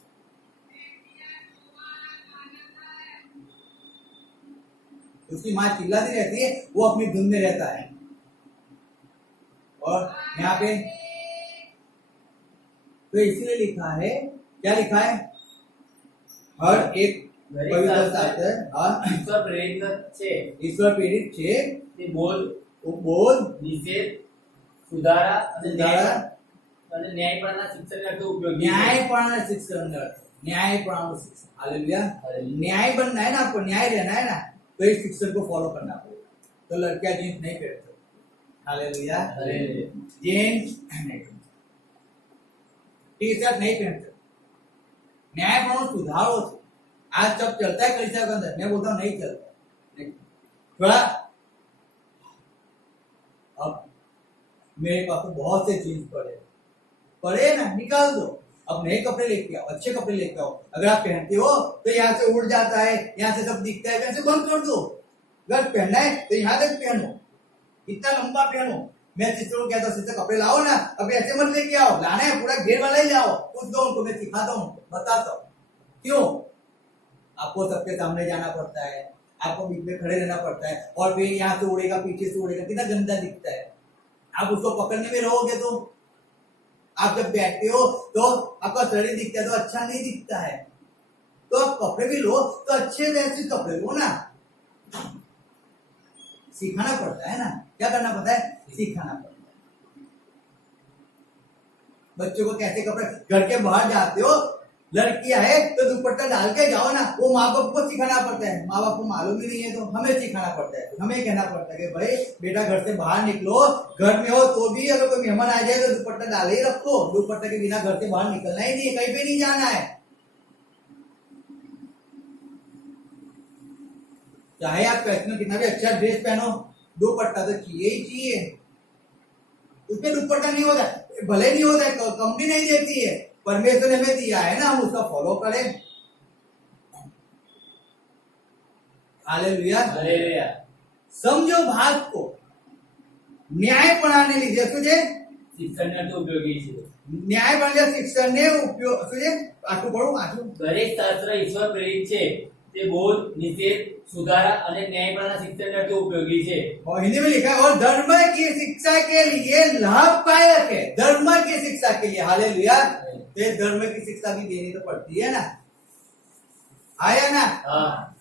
उसकी माँ चिल्लाती रहती है, वो अपनी धुन में रहता है। और यहाँ पे तो इसीलिए लिखा है, क्या लिखा है? हर एक पवित्र शास्त्र ईश्वर प्रेरित છે તે બોધ બોધ નિષેધ સુધારા અને ન્યાયપણના શિક્ષણને અર્થે ઉપયોગી છે। न्यायपरायण शिक्षण, न्यायपरायण शिक्षण, हालेलुया। न्याय बनना है ना, आपको न्याय रहना है ना, तो इस शिक्षण को फॉलो करना पड़ेगा। तो लड़कियां जींस नहीं पहनते, हालेलुया। जींस नहीं, टी-शर्ट नहीं पहनते, न्यायपरायण सुधारो। आज सब चलता है कलीसिया के अंदर, मैं बोलता हूँ नहीं चलता, नहीं। थोड़ा अब मेरे पास तो बहुत से जीन्स पड़े ना, निकाल दो। अब नए कपड़े लेके आओ, अच्छे कपड़े लेके आओ। अगर आप पहनते हो तो यहाँ से उड़ जाता है, यहाँ से सब दिखता है, वैसे बंद कर दो। अगर पहनना है तो यहाँ तक पहनो, इतना लंबा पहनो। मैं सिस्टर को कहता हूँ सिस्टर कपड़े लाओ ना, अब ऐसे मत लेके आओ, लाना है पूरा घेर वाला ही लाओ। पूछ दो उनको, मैं सिखाता हूँ, बताता हूँ। क्यों? आपको सबके सामने जाना पड़ता है, आपको बीच में खड़े रहना पड़ता है, और फिर यहाँ से उड़ेगा, पीछे से उड़ेगा, कितना गंदा दिखता है। आप उसको पकड़ने में रहोगे तो आप जब बैठते हो तो आपका शरीर दिखता है तो अच्छा नहीं दिखता है। तो आप कपड़े भी लो तो अच्छे वैसे कपड़े लो ना। सिखाना पड़ता है ना, क्या करना पड़ता है? सिखाना पड़ता है। बच्चों को कैसे कपड़े, घर के बाहर जाते हो, लड़कियां है तो दुपट्टा डाल के जाओ ना, वो माँ बाप को सिखाना पड़ता है। माँ बाप को मालूम ही नहीं है तो हमें सिखाना पड़ता है, हमें कहना पड़ता है कि भाई बेटा घर से बाहर निकलो, घर में हो तो भी अगर कोई मेहमान आ जाए तो दुपट्टा डाले ही रखो, दुपट्टे के बिना घर से बाहर निकलना ही नहीं है, कहीं पे नहीं जाना है। चाहे आप में कितना भी अच्छा ड्रेस पहनो, दुपट्टा तो चाहिए ही चाहिए। उसमें दुपट्टा नहीं होता, भले नहीं होता है, कंपनी नहीं देती है, परमेश्वर ने हमें दिया है ना, हम उसका फॉलो करें। Hallelujah, hallelujah. समझो बात को, न्याय प्रणाली લીધે શું છે? શિક્ષણને તો ઉપયોગી છે। ન્યાય પ્રણાલી શિક્ષણને ઉપયોગ શું છે? આખું પઢું આખું। દરેક શાસ્ત્ર ઈશ્વર પ્રેરિત છે, તે બોધ, નિષેધ, સુધારા અને ન્યાયપણના શિક્ષણને તો ઉપયોગી છે। और हिंदी में लिखा है और धर्म की शिक्षा के लिए लाभदायक है, धर्म की शिक्षा के लिए। हालेलुया। ये धर्म की शिक्षा भी देनी तो पड़ती है ना, आया ना? हाँ।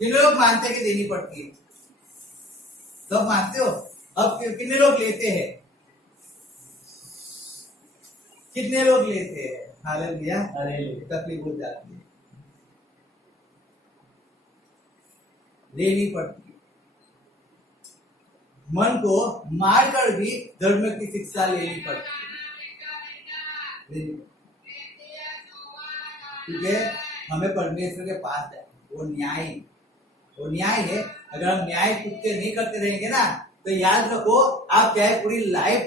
कितने लोग मानते हैं कि देनी पड़ती है? सब मानते हो? अब कितने लोग लेते हैं? कितने लोग लेते हैं? हालेलुया। तकलीफ हो जाती है, लेनी पड़ती है। मन को मारकर भी धर्म की शिक्षा लेनी पड़ती है। ठीक है, हमें परमेश्वर के पास जाए। वो न्याय है। अगर हम न्याय कुत्ते नहीं करते रहेंगे ना, तो याद रखो, आप चाहे पूरी लाइफ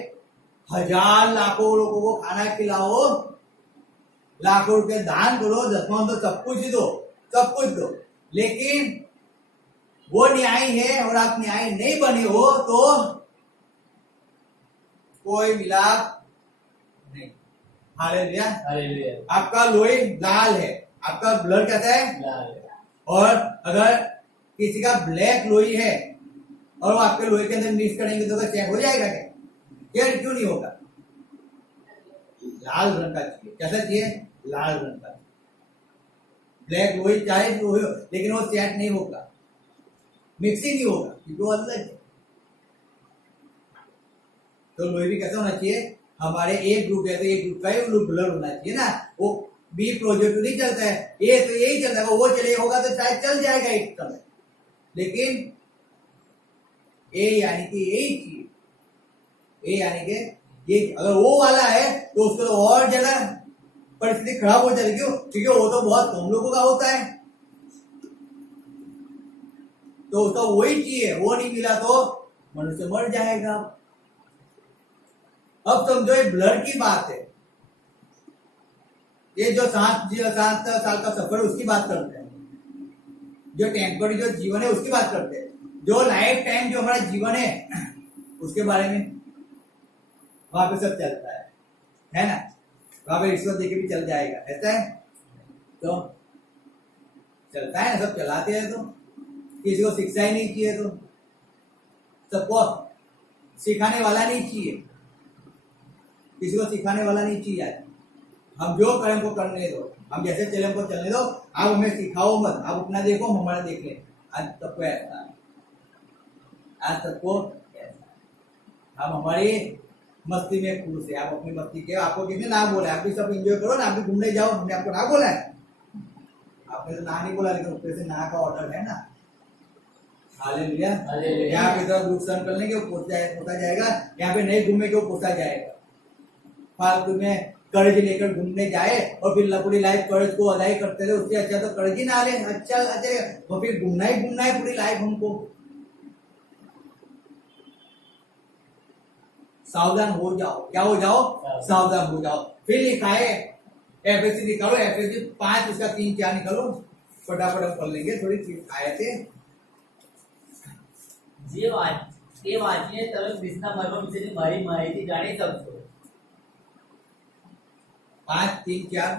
1000 लाखों लोगों को खाना खिलाओ, लाखों रुपए दान करो, दसवां तो सब कुछ दो, लेकिन वो न्याय है और आप न्याय नहीं बने हो तो कोई मिलाप नहीं। हालेलुया। हालेलुया। आपका लोही लाल है, आपका ब्लड कैसा है, लाल है। और अगर किसी का ब्लैक लोही है और वो आपके लोही के अंदर मिक्स करेंगे तो चेक हो जाएगा क्या? चेक क्यों नहीं होगा? लाल रंग का चाहिए। कैसा चाहिए? लाल रंग का। ब्लैक लोही चाहे लोही हो, लेकिन वो चेक नहीं होगा, मिक्सिंग नहीं होगा, क्योंकि वो अलग है। तो लोही भी कैसा होना चाहिए? हमारे एक ग्रुप है तो एक ग्रुप का ही ब्लड होना चाहिए ना। वो बी प्रोजेक्ट नहीं चलता है, ये तो यही चलता है, वो चले होगा तो शायद चल जाएगा एक समय, लेकिन ए यानी कि यही चाहिए। ए यानी कि ये अगर वो वाला है तो उसको और ज्यादा परिस्थिति खराब हो जाएगी। क्यों? क्योंकि वो तो बहुत कम लोगों का होता है, तो उसको वही चाहिए। वो नहीं मिला तो मनुष्य मर जाएगा। अब समझो ये ब्लड की बात है, ये जो 7 साल का सफर उसकी बात करते हैं, जो टेम्पररी जो जीवन है उसकी बात करते हैं, जो लाइफ टाइम जो हमारा जीवन है उसके बारे में वहां पे सब चलता है ना। वहां पे रिश्वत देके भी चल जाएगा, ऐसा है तो चलता है ना, सब चलाते हैं। तो किसी को शिक्षा ही नहीं चाहिए, तो सबको सिखाने वाला नहीं चाहिए, किसी को सिखाने वाला नहीं चाहिए। हम जो करें हमको करने दो, हम जैसे चले हमको चलने दो, आप हमें सिखाओ मत, आप अपना देखो हम हमारा देख लें। आज सबको ऐसा है, आज सबको हम हमारी मस्ती में खुश है। आप अपनी मस्ती के, आपको किसी ना बोला, आप भी सब एंजॉय करो ना, आप भी घूमने जाओ, हमने आपको ना बोला है, आपने तो ना नहीं बोला, लेकिन ऊपर से ना का ऑर्डर है ना। हालेलुया। यहाँ पे तो ग्रुप सन कर लेंगे, वो पोता जाएगा, यहाँ पे नहीं घूमेंगे, वो पोता जाएगा। फालतू में कर्ज लेकर घूमने जाए और फिर पूरी लाइफ कर्ज को अदाई करते रहे, उससे अच्छा तो कर्ज ही ना ले। अच्छा वो फिर घूमना है पूरी लाइफ हमको। सावधान हो जाओ। क्या हो जाओ? सावधान हो जाओ। फिर लिखा है एफएससी निकालो, एफएससी 5 उसका 3 4 निकालो, फटाफट हम कर लेंगे। थोड़ी आए थे જે વાંચીને તમે ક્રિસ્ના મર્મ વિશેની મારી માહિતી જાણી શકશો। 5 3 4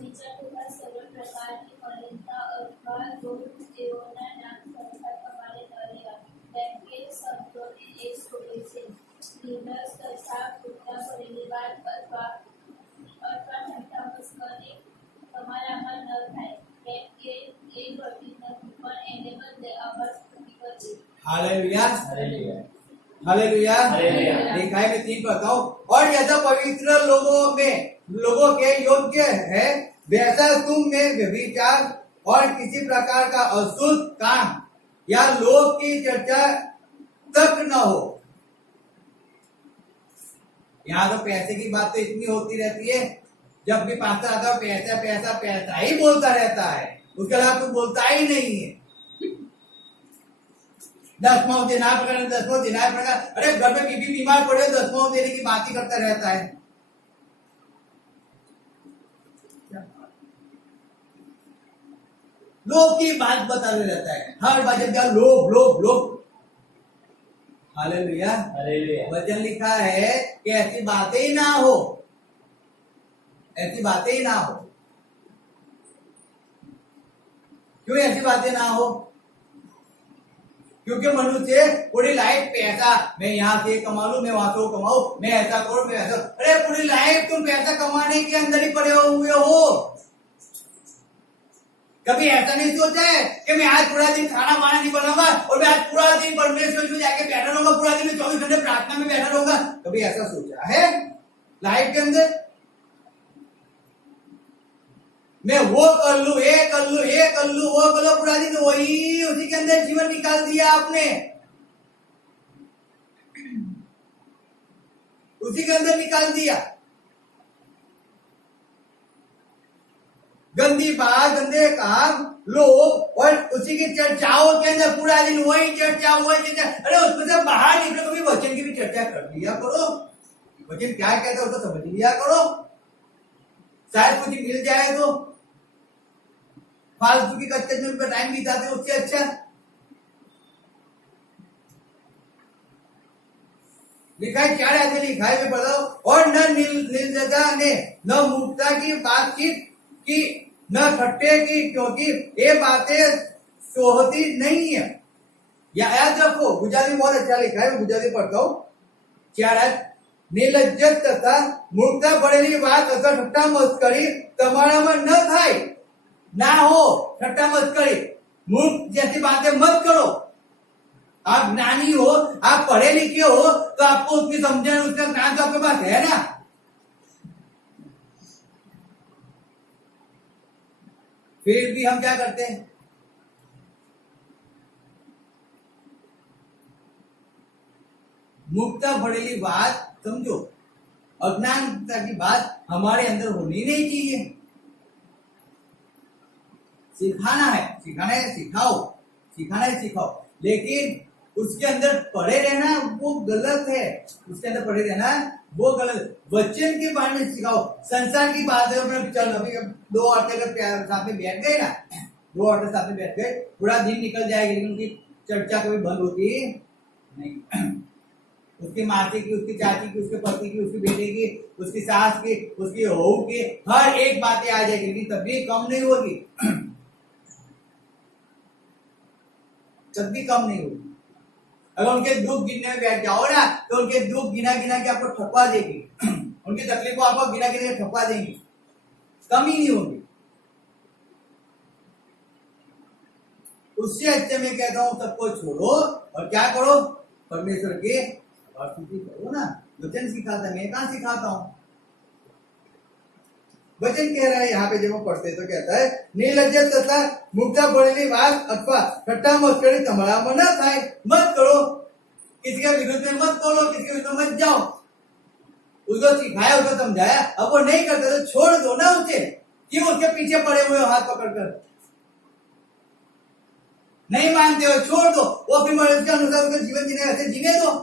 વિચાર તથા સર્વ પ્રકારની મલિનતા અથવા દોષ તેઓના નામ સંસાર તમારે ધરેલા જેમ કે સંતોની એક છોડી છે નિર્દોષ તથા ખોટા ભરેલી વાત અથવા ઠટ્ટા મસ્કરી તમારામાં ન થાય કેમ કે એ ઘટી નથી પણ એને બદલે અવસ્તુતિ કરવી। Hallelujah hallelujah. हालेलुया। हालेलुया। लिखा है मैं 3 बताऊं, और यथा पवित्र लोगों के योग्य है वैसा तुम में व्यभिचार और किसी प्रकार का अशुद्ध काम या लोग की चर्चा तक न हो। यहाँ तो पैसे की बात तो इतनी होती रहती है, जब भी पास्टर आता है पैसा पैसा पैसा ही बोलता रहता है, उसके अलावा कुछ बोलता ही नहीं है। 10वां देना पड़ेगा। अरे घर में बीबी बीमार पड़े 10वां देने की बात ही करता रहता है। लोग की बात बताते रहता है हर बात, जब लोग। हालेलुया। हालेलुया। वचन लिखा है कि ऐसी बातें ही ना हो, ऐसी बातें ही ना हो। क्यों ऐसी बातें ना हो? क्योंकि मनुष्य पूरी लाइफ पैसा, मैं यहाँ से कमा लूं, मैं वहां से कमाऊं, मैं ऐसा करूं, मैं ऐसा। अरे पूरी लाइफ तुम पैसा कमाने के अंदर ही पड़े हुए हो। कभी ऐसा नहीं सोचा है कि मैं आज पूरा दिन खाना वाना नहीं बनाऊंगा और मैं आज पूरा दिन परमेश्वर में जाके बैठा रहूंगा, पूरा दिन में 24 घंटे प्रार्थना में बैठा रहूंगा? कभी ऐसा सोचा है लाइफ के अंदर? मैं वो कर लूं, ये कर लूं, वो कर लो, पूरा दिन वही उसी के अंदर जीवन निकाल दिया आपने, उसी के अंदर निकाल दिया। गंदी बात, गंदे काम, लोग और उसी की चर्चाओं के अंदर पूरा दिन वही चर्चा। अरे उसमें से बाहर निकलो, कभी वचन की भी चर्चा कर लिया करो। वचन क्या कहता है उसको समझ लिया करो, शायद कुछ मिल जाए तो। फालतू की कच्चे में उनका टाइम बिताते उससे अच्छा। लिखा है, क्या रहते लिखा है, बताओ। और न निर्लज्जता ने न मूर्खता की बातचीत की, न ठट्ठे की, क्योंकि ये बातें सोहती नहीं है। याद रखो, गुजराती बहुत अच्छा लिखा है, मैं गुजराती पढ़ता हूँ। क्या है, निर्लज्जत तथा मूर्खता भरेली बात अथवा ठट्ठा मस्करी તમારામાં ન થાય, ना हो। ठट्ठा मस्करी, मूर्ख जैसी बातें मत करो। आप ज्ञानी हो, आप पढ़े लिखे हो, तो आपको उसकी समझन, उसका ज्ञान तो आपके पास है ना। फिर भी हम क्या करते हैं, मुक्ता भरेली बात समझो, अज्ञानता की बात हमारे अंदर होनी नहीं चाहिए। सिखाना है सिखाओ, सिखाना है सिखाओ, लेकिन उसके अंदर पड़े रहना वो गलत है। उसके अंदर पड़े रहना वो गलत। वचन के बारे में सिखाओ। संसार की बात है, चल अभी दो औरतें अगर साथ में बैठ गए ना, दो औरतें साथ में बैठ गए, पूरा दिन निकल जाएगी, लेकिन उनकी चर्चा कभी बंद होती नहीं। उसकी मासी की, उसकी चाची की, उसके पति की, उसकी बेटे की, उसकी सास की, उसकी बहू की, हर एक बातें आ जाएगी, लेकिन तभी कम नहीं होगी, तभी कम नहीं होगी। अगर उनके दुख गिनने में बैठ जाओ ना, तो उनके दुख गिना गिना के आपको ठपका देगी। उनकी तकलीफ को आपको गिना गिना के ठपका देंगी, कम ही नहीं होगी। उससे अच्छे मैं कहता हूं सबको छोड़ो और क्या करो, परमेश्वर के स्तुति करो ना। वचन सिखाता, मैं कहां सिखाता हूं। वचन कह रहा है यहाँ पे, जब हम पढ़ते तो कहता है, निर्लज्जत तथा मुक्ता भरेली बात अथवा ठट्ठा मस्करी તમારામાં ન થાય। मत करो, किसी के विरुद्ध में मत बोलो, किसी के विरुद्ध में मत जाओ। उसको सिखाया, उसको समझाया, अब वो नहीं करता तो छोड़ दो ना उसे। क्यों उसके पीछे पड़े हुए हो हाथ पकड़कर? नहीं मानते हो, छोड़ दो। वो अपनी मर्जी के अनुसार उसका जीवन जीने, ऐसे जीने दो।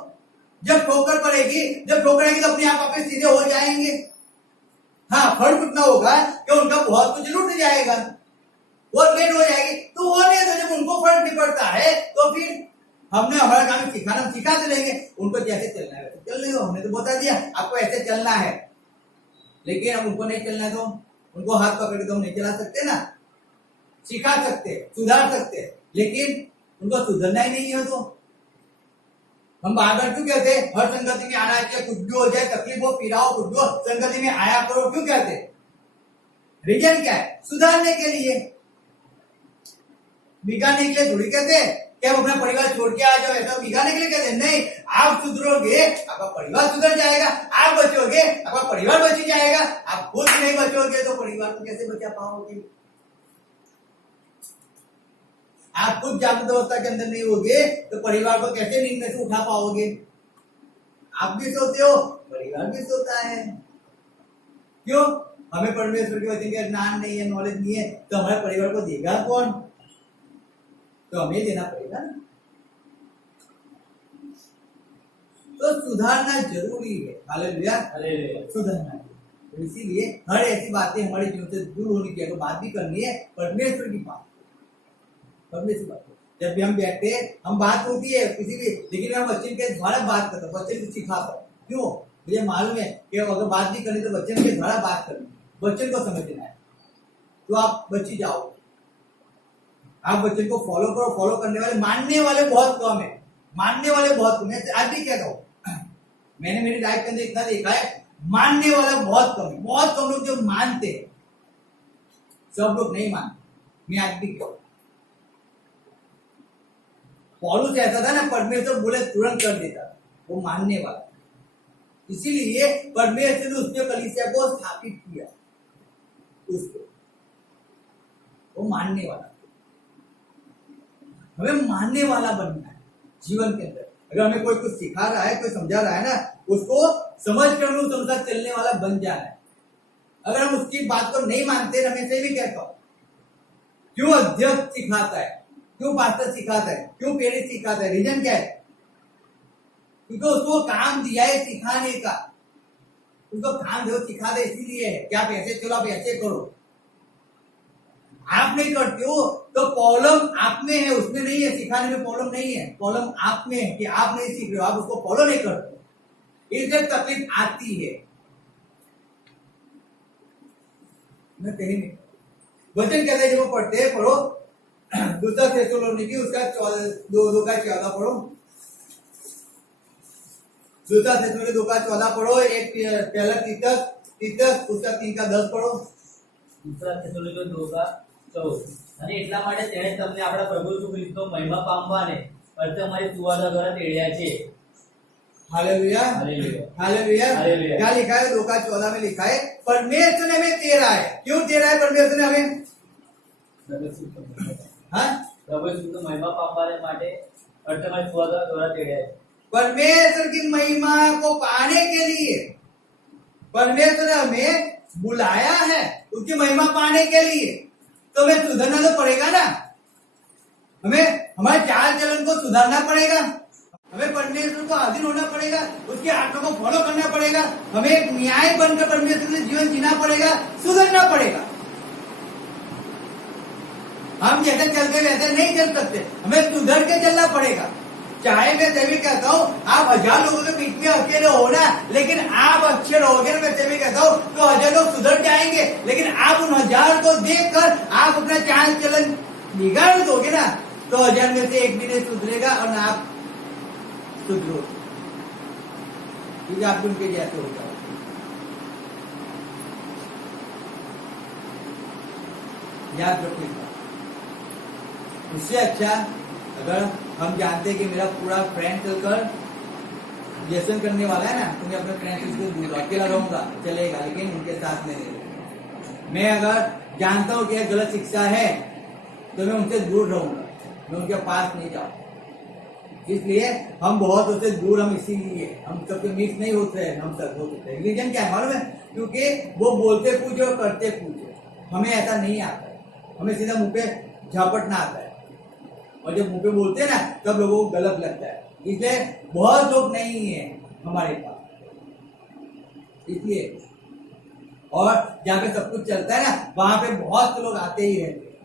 जब ठोकर पड़ेगी, जब ठोकर आएगी तो अपने आप वापस सीधे हो जाएंगे। हाँ, फर्क उतना होगा कि उनका बहुत कुछ लूट जाएगा, बहुत लेट हो जाएगी, तो वो नहीं। तो जब उनको फर्क नहीं पड़ता है तो फिर हमने हमारा काम सिखाना, सिखाते रहेंगे। उनको जैसे चलना है वैसे चलने दो। हमने तो बता दिया आपको ऐसे चलना है, लेकिन अब उनको नहीं चलना है तो उनको हाथ पकड़ के तो हम नहीं चला सकते ना। सिखा सकते, सुधार सकते, लेकिन उनको सुधरना ही नहीं है। तो हम बार बार क्यों कहते हैं हर संगति में आना चाहिए, कुछ भी हो जाए, तकलीफ हो, पीड़ा हो, कुछ भी हो, संगति में आया करो। क्यों कहते? रीजन क्या है? सुधारने के लिए, बिगाड़ने के लिए थोड़ी कहते हैं कि हम अपना परिवार छोड़ के आ जाओ, ऐसा बिगाड़ने के लिए कहते हैं। नहीं, आप सुधरोगे आपका परिवार सुधर जाएगा, आप बचोगे आपका परिवार बच जाएगा। आप खुद नहीं बचोगे तो परिवार को कैसे बचा पाओगे? आप खुद जागृत अवस्था के अंदर नहीं होगे तो परिवार को कैसे नींद में से उठा पाओगे? आप भी सोते हो, परिवार भी सोता है। क्यों? हमें परमेश्वर के वचन का ज्ञान नहीं है, नॉलेज नहीं है, तो हमारे परिवार को देगा कौन? तो हमें देना पड़ेगा ना। तो सुधारना जरूरी है। हालेलुया, सुधारना। तो इसीलिए हर ऐसी बातें हमारे जीवन से दूर होनी चाहिए। तो बात भी करनी है परमेश्वर की बात, परमेश्वर बात। जब भी हम बैठते हैं, हम बात होती है किसी भी, लेकिन हम वचन के द्वारा बात करते हैं, वचन को सिखाता है। क्यों? मुझे मालूम है कि अगर बात नहीं करनी तो वचन के द्वारा बात करनी, वचन को समझना है, तो आप बची जाओ। आप वचन को फॉलो करो। फॉलो करने वाले, मानने वाले बहुत कम है, मानने वाले बहुत कम है। आज भी कहता हूँ, मैंने मेरी लाइफ के अंदर इतना देखा है, मानने वाला बहुत कम है। बहुत कम लोग जो मानते हैं, सब लोग नहीं मानते। मैं आज भी कहूँ, पौलुस ऐसा था ना, परमेश्वर बोले तुरंत कर देता, वो मानने वाला। इसीलिए परमेश्वर ने उसने कलीसिया को स्थापित किया, उसको, वो मानने वाला। हमें मानने वाला बनना है जीवन के अंदर। अगर हमें कोई कुछ सिखा रहा है, कोई समझा रहा है ना, उसको समझ कर उस अनुसार चलने वाला बन जाना है। अगर हम उसकी बात को नहीं मानते, मैं से भी कहता हूं, क्यों अध्यक्ष सिखाता है, क्यों पास्टर सिखाता है, क्यों पेरेंट्स सिखाता है, रीजन क्या है? क्योंकि उसको काम दिया है सिखाने का, उसको काम दो सिखा दे, इसीलिए है कि आप ऐसे चलो, आप ऐसे करो। आप नहीं करते हो तो प्रॉब्लम आप में है, उसमें नहीं है। सिखाने में प्रॉब्लम नहीं है, प्रॉब्लम आप में है कि आप नहीं सीख रहे हो, आप उसको फॉलो नहीं करते, इसलिए तकलीफ आती है। मैं कहीं नहीं, वचन कहते हैं जब वो पढ़ते हैं, पढ़ो दूसरा थेसलोनिकी उसका 2:14 पढ़ो, दूसरा थेसलोनिकी 2:14 पढ़ो, एक पहला तीतस उसका 3:10 पढ़ो। दूसरा थेसलोनिकी 2:14 અને એટલા માટે તેણે તમને આપણા પ્રભુ ઈસુ ખ્રિસ્તનો મહિમા પામવાને અર્થે અમારી સુવાર્તા દ્વારા તેડ્યા છે। Hallelujah, hallelujah, hallelujah. हालेलुया। क्या लिखा है? 2:14 में लिखा है परमेश्वर ने हमें तेरा है। क्यों तेरा है परमेश्वर ने हमें? हाँ, પ્રભુ ઈસુનો મહિમા પામવાને માટે અર્થે અમારી સુવાર્તા દ્વારા તેડ્યા છે। परमेश्वर की महिमा को पाने के लिए परमेश्वर ने हमें बुलाया है, उसकी महिमा पाने के लिए। तो हमें सुधरना तो पड़ेगा ना, हमें हमारे चाल चलन को सुधारना पड़ेगा, हमें परमेश्वर को अधीन होना पड़ेगा, उसकी आत्मा को फॉलो करना पड़ेगा, हमें एक न्याय बनकर परमेश्वर से जीवन जीना पड़ेगा, सुधरना पड़ेगा। हम जैसे चलते वैसे नहीं चल सकते, हमें सुधर के चलना पड़ेगा। चाहे मैं तभी कहता हूँ आप 1000 लोगों के बीच में अकेले हो ना, लेकिन आप अच्छे रहोगे ना, मैं तभी कहता हूँ तो 1000 लोग सुधर जाएंगे। लेकिन आप उन 1000 को देखकर आप अपना चाल चलन बिगाड़ दोगे ना, तो 1000 में से एक भी नहीं सुधरेगा और ना आप सुधरो, क्योंकि आप उनके जैसे हो जाओ। याद रखिएगा, उससे अच्छा अगर हम जानते हैं कि मेरा पूरा फ्रेंड सर्कल व्यसन करने वाला है ना, तो मैं अपने फ्रेंड से दूर अकेला रहूंगा, चलेगा, लेकिन उनके साथ में नहीं रहूंगा। मैं अगर जानता हूं कि यह गलत शिक्षा है तो मैं उनसे दूर रहूंगा, मैं उनके पास नहीं जाऊंगा। इसलिए हम बहुत होते दूर, हम इसीलिए हम सबके मिक्स नहीं होते हैं, हम सब होते हैं। रीजन क्या है मालूम है? क्योंकि वो बोलते पूछे और करते पूछे, हमें ऐसा नहीं आता है, हमें सीधा मुंह पे झपटना आता है, और जब मुंह पे बोलते हैं ना तब लोगों को गलत लगता है। इसलिए बहुत लोग नहीं है हमारे पास, इसलिए। और जहाँ पे सब कुछ चलता है ना, वहां पे बहुत लोग आते ही रहते हैं।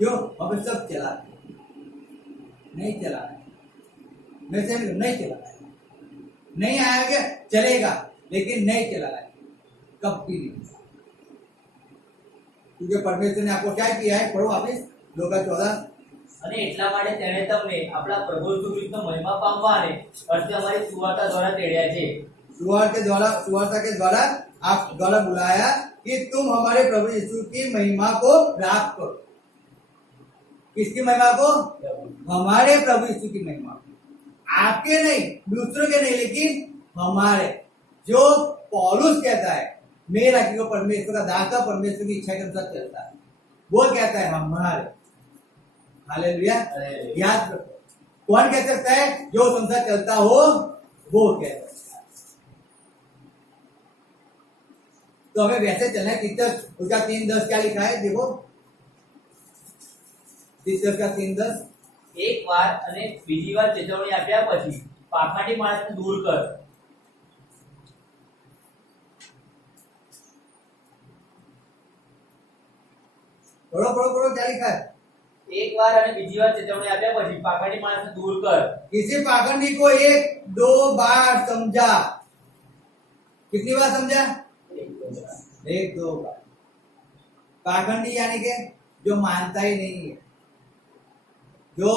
क्यों? वहां पे सब चलाते, नहीं चला है, मैं से नहीं चला है, नहीं आएगा चलेगा, लेकिन नहीं चला है कभी नहीं, क्योंकि परमेश्वर ने आपको क्या किया है? पढ़ो वापिस 2:14। અને એટલા માટે તેણે તમને આપણા પ્રભુ ઈસુ ખ્રિસ્તનો મહિમા પામવાને અર્થે અમારી સુવાર્તા દ્વારા તેડ્યા છે। सुवार्ता के द्वारा आप द्वारा बुलाया कि तुम हमारे प्रभु यीशु की महिमा को प्राप्त करो। किसकी महिमा को? हमारे प्रभु यीशु की महिमा, आपके नहीं, दूसरों के नहीं, लेकिन हमारे। जो पौलुस कहता है मेरा, कि वो परमेश्वर का दाता, परमेश्वर की इच्छा के अनुसार चलता है, वो कहता है हमारे। हालेलुया। याद रखो, कौन कह सकता है? जो संसार चलता हो वो कह सकता है। तो हमें वैसे चलना है। तीतस उसका 3:10 क्या लिखा है? देखो, तीतस का 3:10। એક વાર અને બીજી વાર ચેતવણી આપ્યા પછી પાખાડી માણસને દૂર કર। पढ़ो पढ़ो पढ़ो, क्या लिखा है? એક વાર અને બીજી વાર ચેતવણી આપ્યા પછી પાખાડી માણસને દૂર કર। किसी पाखंडी को 1-2 बार समझा। कितनी बार समझा? 1-2 बार। पाखंडी यानी के जो मानता ही नहीं है, जो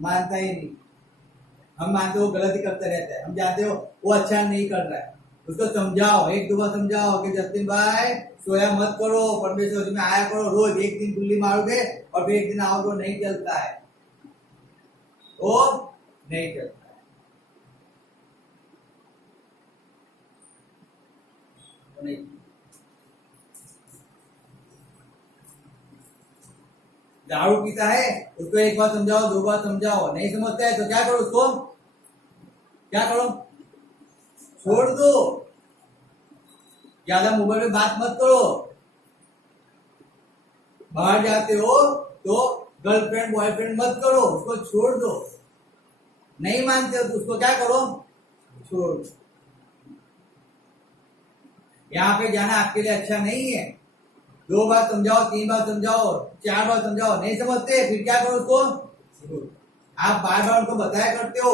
मानता ही नहीं। हम मानते हो गलती करते रहते हैं, हम जानते हो वो अच्छा नहीं कर रहा है, उसको समझाओ, 1-2 बार समझाओ कि जतिन भाई सोया मत करो, परमेश्वर में आया करो, रोज एक दिन गुल्ली मारोगे और फिर एक दिन आओ तो नहीं चलता है, वो नहीं चलता है। नहीं। दारू पीता है, उसको 1 बार समझाओ, 2 बार समझाओ, नहीं समझता है तो क्या करो? उसको क्या करो? छोड़ दो। ज्यादा मोबाइल में बात मत करो। बाहर जाते हो तो गर्लफ्रेंड बॉयफ्रेंड मत करो, उसको छोड़ दो। नहीं मानते हो तो उसको क्या करो, छोड़ दो। यहाँ पे जाना आपके लिए अच्छा नहीं है। 2 बार समझाओ, 3 बार समझाओ, 4 बार समझाओ, नहीं समझते फिर क्या करो, उसको छोड़। आप बार बार उनको बताया करते हो,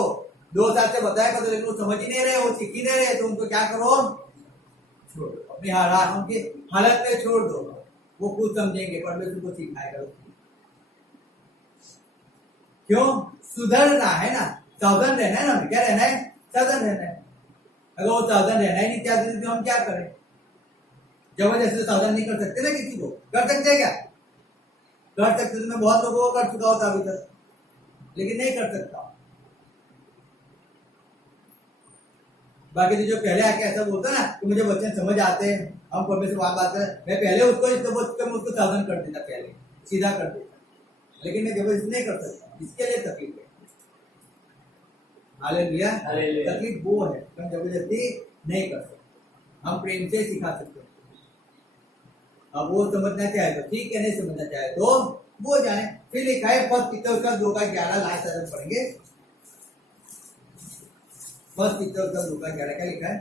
2 साल से बताया करते हो, लेकिन वो समझ ही नहीं रहे, वो सीख ही नहीं रहे, तो उनको क्या करो, छोड़ दो। अपनी उनकी हालत में छोड़ दो, वो खुद समझेंगे, परमेश्वर को सिखाएगा। क्यों? सुधरना है ना, सावधान रहना है ना। क्या रहना है? सावधान रहना है। अगर वो सावधान रहना ही नहीं चाहते तो हम क्या करें? जबरदस्ती सावधान नहीं कर सकते ना किसी को। कर सकते क्या? कर सकते तो मैं बहुत लोगों को कर चुका होता अभी तक, लेकिन नहीं कर सकता। बाकी तो जो पहले आके ऐसा बोलता ना कि मुझे वचन समझ आते हैं, हम परमेश्वर बात है, मैं पहले उसको सावधान कर देता, पहले सीधा कर देता, लेकिन मैं जबरदस्ती नहीं कर सकता। इसके लिए तकलीफ है। हालेलुया। तकलीफ वो है, हम जबरदस्ती नहीं कर सकते, हम प्रेम से सिखा सकते हैं। अब वो समझना चाहे तो ठीक है, नहीं समझना चाहे तो वो जाए। फिर लिखा है फर्स्ट पीटर का 2:11 लास्ट आयत पढ़ेंगे। फर्स्ट पीटर का 2:11 क्या लिखा है?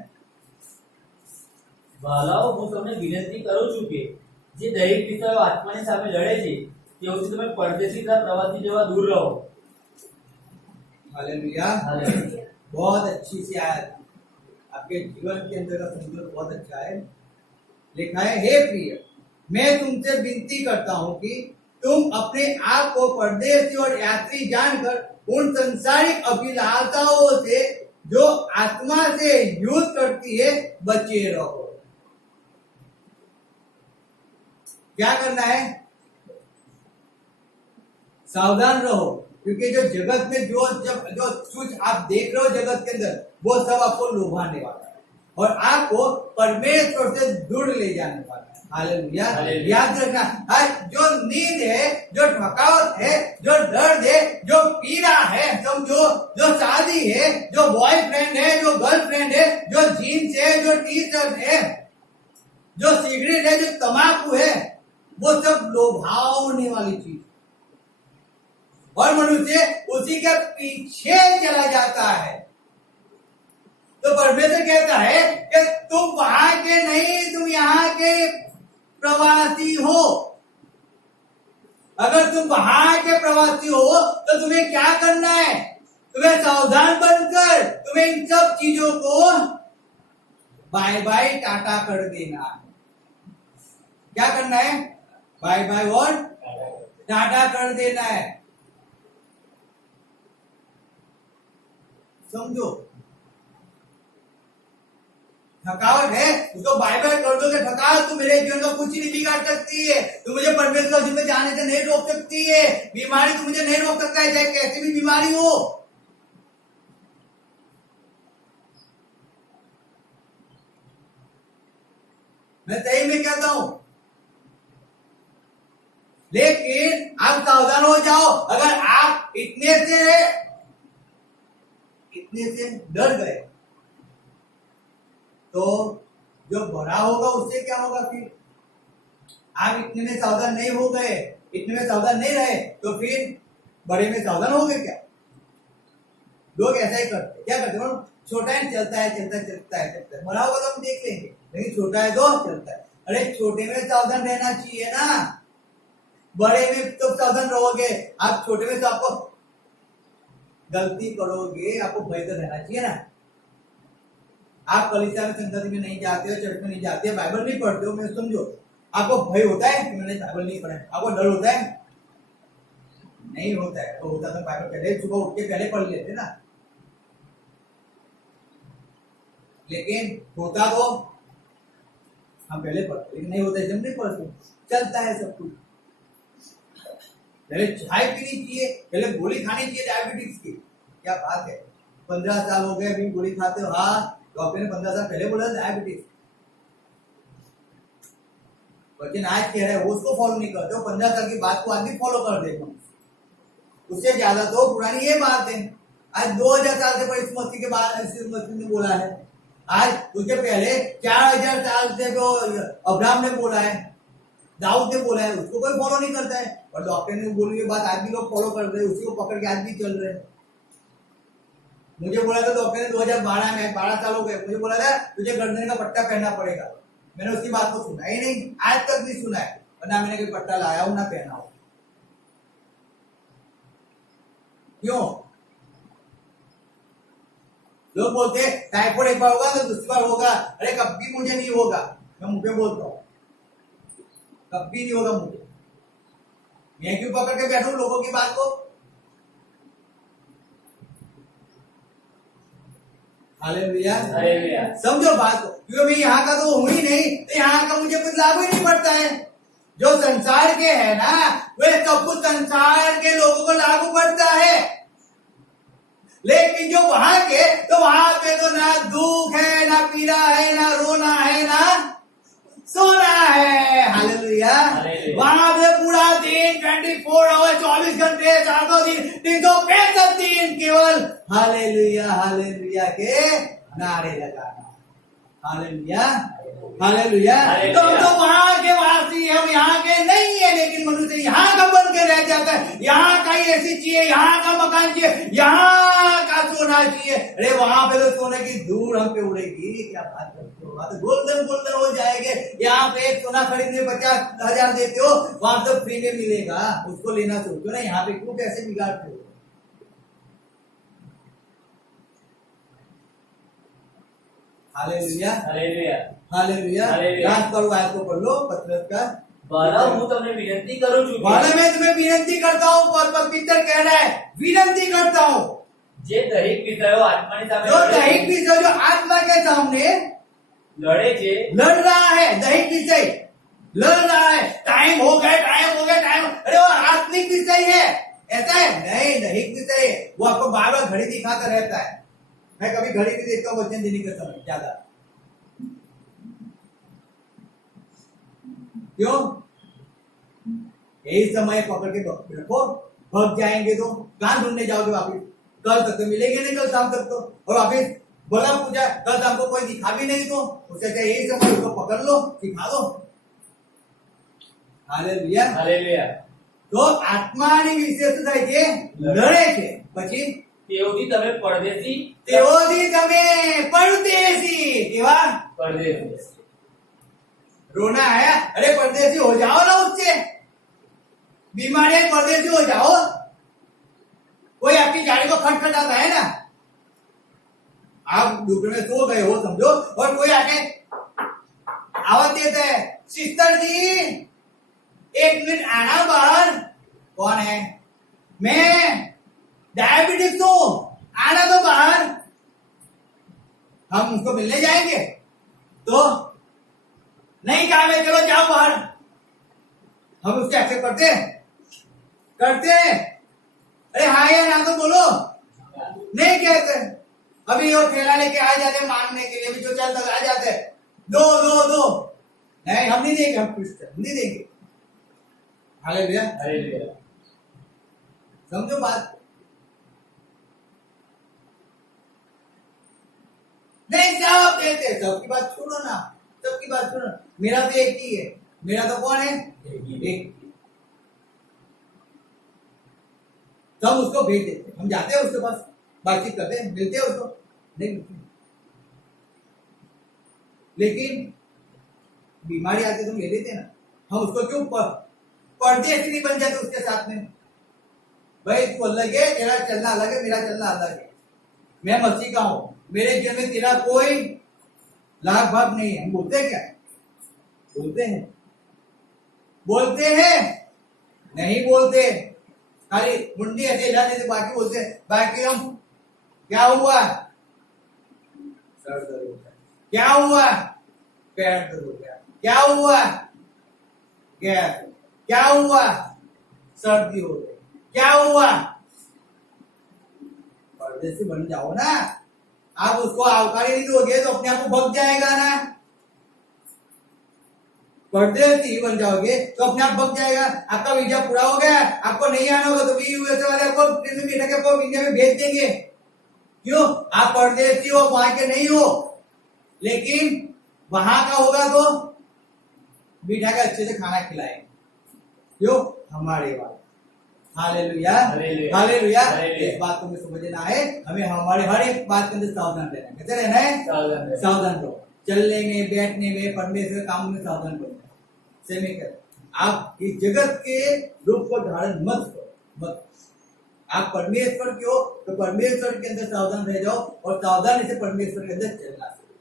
વાલાઓ હું તમને વિનંતી કરું છું કે જે દૈહિક વિષયો આત્માની સામે લડે છે તેઓથી તમે પરદેશીતા પ્રવાસી જેવા દૂર રહો। हालेलुया। बहुत अच्छी सी आयत, आपके जीवन के अंदर का संदेश बहुत अच्छा है। लिखा है, हे प्रिय, मैं तुमसे विनती करता हूं कि तुम अपने आप को परदेशी और यात्री जानकर उन संसारिक अभिलाषाओं से जो आत्मा से युद्ध करती है बचे रहो। क्या करना है? सावधान रहो, क्योंकि जो जगत में जो कुछ आप देख रहे हो जगत के अंदर, वो सब आपको लुभाने वाला है और आपको परमेश्वर से दूर ले जाने वाला है। हालेलुया। याद रखना, जो नींद है, जो थकावट है, जो दर्द है, जो पीड़ा है, समझो, जो शादी है, जो बॉयफ्रेंड है, जो गर्लफ्रेंड है, जो जीन्स है, जो टी शर्ट है, जो सिगरेट है, जो तंबाकू है, वो सब लोभाने वाली चीज और मनुष्य उसी के पीछे चला जाता है। तो परमेश्वर कहता है कि तुम वहां के नहीं, तुम यहाँ के प्रवासी हो। अगर तुम वहां के प्रवासी हो तो तुम्हें क्या करना है? तुम्हें सावधान बनकर तुम्हें इन सब चीजों को बाय बाय टाटा कर देना है। क्या करना है? बाय बाय और टाटा कर देना है। समझो, थकावट है उसको बाय बाय कर दो। थकावट तू मेरे जीवन का कुछ नहीं बिगाड़ सकती है, तू मुझे परमेश्वर जिसमें जाने से नहीं रोक सकती है। बीमारी तू मुझे नहीं रोक सकता है, चाहे कैसी भी बीमारी हो। मैं सही में कहता हूं, लेकिन आप सावधान हो जाओ। अगर आप इतने से डर गए तो जो बड़ा होगा उससे क्या होगा? फिर आप इतने में सावधान नहीं हो गए, इतने में सावधान नहीं रहे, तो फिर बड़े में सावधान हो गए क्या? लोग ऐसा ही करते, क्या करते हैं? छोटा है चलता है, बड़ा होगा तो हम देख लेंगे, लेकिन छोटा है तो चलता है। अरे छोटे में सावधान रहना चाहिए ना, बड़े में तो सावधान रहोगे। आप छोटे में तो आपको गलती करोगे, आपको भय तो रहना चाहिए ना। आप कलीसिया में संगति में नहीं जाते हो, चर्च में नहीं जाते हो, बाइबल नहीं पढ़ते हो, मैं समझो, आपको भय होता है कि मैंने बाइबल नहीं पढ़ा है? आपको डर होता है? नहीं होता है। तो होता तो बाइबल पहले सुबह उठ के पहले पढ़ लेते ना। लेकिन होता तो हम पहले पढ़ते, लेकिन नहीं होता जब नहीं पढ़ते, चलता है सब कुछ। पहले चाय पीनी चाहिए, पहले गोली खानी चाहिए डायबिटीज की। क्या बात है, 15 साल हो गए अभी गोली खाते हो? हाँ, डॉक्टर ने 15 साल पहले बोला डायबिटीज। लेकिन आज कह रहे हो उसको फॉलो नहीं करते हो, 15 साल की बात को आदमी फॉलो कर देगा। उससे ज्यादा तो पुरानी ये बात है। आज 2000 साल से पर इस मसीह के बाद इस मसीह ने बोला है आज उसके पहले 4000 साल से जो अब्राहम ने बोला है, दाऊद ने बोला है, उसको कोई फॉलो नहीं करता है। और डॉक्टर ने बोली बात आज भी लोग फॉलो कर रहे हैं, उसी को पकड़ के आज भी चल रहे हैं। मुझे बोला था डॉक्टर ने 2012 में, 12 साल हो गए, मुझे बोला था तुझे गर्दन का पट्टा पहनना पड़ेगा। मैंने उसकी बात को सुना ही नहीं, आज तक नहीं सुना है, और ना मैंने कोई पट्टा लाया हूं ना पहना हो। क्यों? लोग बोलते हैं टाइफाइड एक बार होगा तो दूसरी बार होगा। अरे कभी मुझे नहीं होगा, मैं मुंह पे बोलता हूं, कभी नहीं होगा मुझे। मैं क्यों पकड़ के बैठूं लोगों की बात को? Hallelujah, hallelujah. समझो बात को, क्योंकि मैं यहाँ का तो हूं ही नहीं, तो यहाँ का मुझे कुछ लागू ही नहीं पड़ता है। जो संसार के है ना, वे सब कुछ संसार के लोगों को लागू पड़ता है, लेकिन जो वहां के, तो वहां पे तो ना दुख है, ना पीड़ा है, ना रोना है, ना सोना है। हालेलुया। वहां पे पूरा दिन 24 आवर, 24 घंटे, 7 दिन, 365 दिन केवल हालेलुया हालेलुया के नारे लगाना। Hallelujah hallelujah. तो हम तो वहां के वासी, हम यहाँ के नहीं है, लेकिन मनुष्य यहाँ का बन के रह जाता है। यहाँ का एसी चाहिए, यहाँ का मकान चाहिए, यहाँ का सोना चाहिए। अरे वहां पे तो सोने की धूल हम पे उड़ेगी। क्या बात करते हो? बात गोल्डन गोल्डन हो जाएंगे। यहाँ पे एक सोना खरीदने 50,000 देते हो, वहां तो फ्री में मिलेगा, उसको लेना सोचो ना। यहाँ पे क्यों पैसे बिगाड़ते हो? Hallelujah hallelujah hallelujah. याद करो, आयत को पढ़ लो, पत्रस का 12 હું તમને વિનંતી કરું છું वाले मैं तुम्हें विनती करता हूँ, और पवित्र कह रहा है विनती करता हूँ। જે દરેક વિષયો આત્માની સામે जो दैहिक विषय जो आत्मा के सामने લડે છે, लड़ रहा है, दैहिक विषय लड़ रहा है, टाइम हो गया टाइम हो गया टाइम, अरे वो आत्मिक विषय है, ऐसा है नहीं, दैहिक विषय है। वो आपको बार बार घड़ी दिखाता रहता है। मैं कभी घड़ी भी देखता हूँ वचन देने के समय ज्यादा। क्यों? यही समय पकड़ के रखो, भग जाएंगे तो कहां ढूंढने जाओगे वापिस? कल तक तो मिलेंगे नहीं, कल शाम तक तो, और वापिस बोला पूछा कल शाम को कोई दिखा भी नहीं, तो उससे अच्छा यही समय उसको पकड़ लो, सिखा दो। Hallelujah hallelujah. तो આત્માની વિશેષતા છે લડે છે। પછી તેઓથી તમે પરદેશી તેઓથી તમે પરદેશી કેવા પરદેશી रोना है, अरे परदेसी हो जाओ ना उससे, बीमारी है परदेसी हो जाओ। कोई आपकी गाड़ी को खटखटाता है ना, आप दुख में सो गए हो समझो, और कोई आके आवाज देता है सिस्टर जी 1 मिनट आना बाहर। कौन है? मैं डायबिटिक्स हूं, आना तो बाहर। हम उसको मिलने जाएंगे तो नहीं काम है, चलो जाओ बाहर। हम उसके एक्सेप्ट करते हैं? अरे हाँ या ना तो बोलो, नहीं कहते। अभी वो ठेला लेके आ जाते मांगने के लिए, भी जो चलता आ जाते दो दो दो, नहीं हम नहीं देंगे, हम क्रिश्चियन नहीं देंगे। Hallelujah hallelujah. समझो बात। नहीं सब देते, सबकी बात सुनो ना, सबकी बात सुनो। मेरा तो एक ही है, मेरा तो कौन है? एक। सब उसको भेज देते, हम जाते हैं उसके पास, बातचीत करते हैं, मिलते हैं उसको, नहीं मिलते। लेकिन बीमारी आती तो ले लेते ना, हम उसको क्यों परदेसी नहीं बन जाते उसके साथ में? भाई तू अलग है, तेरा चलना अलग है, मेरा चलना अलग है। मैं मसीह का हूं, मेरे जीवन में तेरा कोई लाभ भाग नहीं है। हम बोलते हैं क्या? बोलते हैं नहीं बोलते, खाली मुंडी ऐसे हिलाने से बाकी बोलते हैं। बाकी हम क्या हुआ? सर दर्द हो गया, क्या हुआ? पैर दर्द हो गया, क्या हुआ? गैस, क्या हुआ? सर्दी हो गई, क्या हुआ? परदेसी बन जाओ ना। आप उसको आवकारी नहीं दोगे तो अपने आप को भग जाएगा ना। परदेसी बन जाओगे तो अपने आप भग जाएगा। आपका वीजा पूरा हो गया, आपको नहीं आना होगा तो भी यूएसए वाले आपको ट्रेन में बिठा के आपको इंडिया में भेज देंगे। क्यों? आप परदेसी हो, वहां के नहीं हो। लेकिन वहां का होगा तो बिठा के अच्छे से खाना खिलाएंगे, क्यों? हमारे वाले। Hallelujah, hallelujah, hallelujah. हालेलुया। इस बात को हमें समझ लेना है, हमें हमारे हर एक बात के अंदर सावधान रहना है। कैसे रहना है? सावधान रहना है। सावधान रहो, चलने में, बैठने में, परमेश्वर के काम में सावधान रहना है। सेमी कर, आप इस जगत के रूप को धारण मत करो, मत। आप परमेश्वर के हो तो परमेश्वर के अंदर सावधान रह जाओ और सावधानी से परमेश्वर के अंदर चलना सीखो।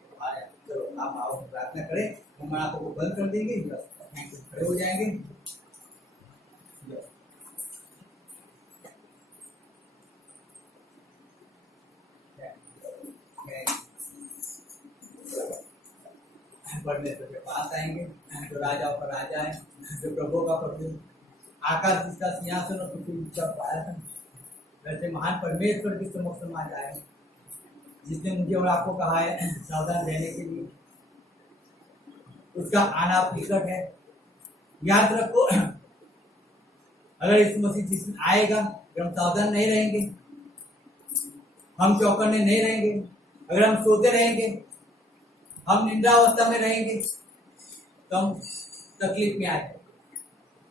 चलो आप आओ, प्रार्थना करें, हम आंखों को बंद कर देंगे, खड़े हो जाएंगे। परमेश्वर के पास आएंगे, जो राजाओं का राजा है, जो प्रभु का प्रभु, आकाश जिसका सिंहासन और पृथ्वी जिसका पाया था, वैसे महान परमेश्वर की समक्ष में आ जाए, जिसने मुझे और आपको कहा है सावधान रहने के लिए। उसका आना निकट है। याद रखो, अगर इस मसीह जिस दिन आएगा, अगर हम सावधान नहीं रहेंगे, हम चौकन्ने नहीं रहेंगे, अगर हम सोते रहेंगे, हम निंद्रावस्था में रहेंगे, तो हम तकलीफ में आएंगे।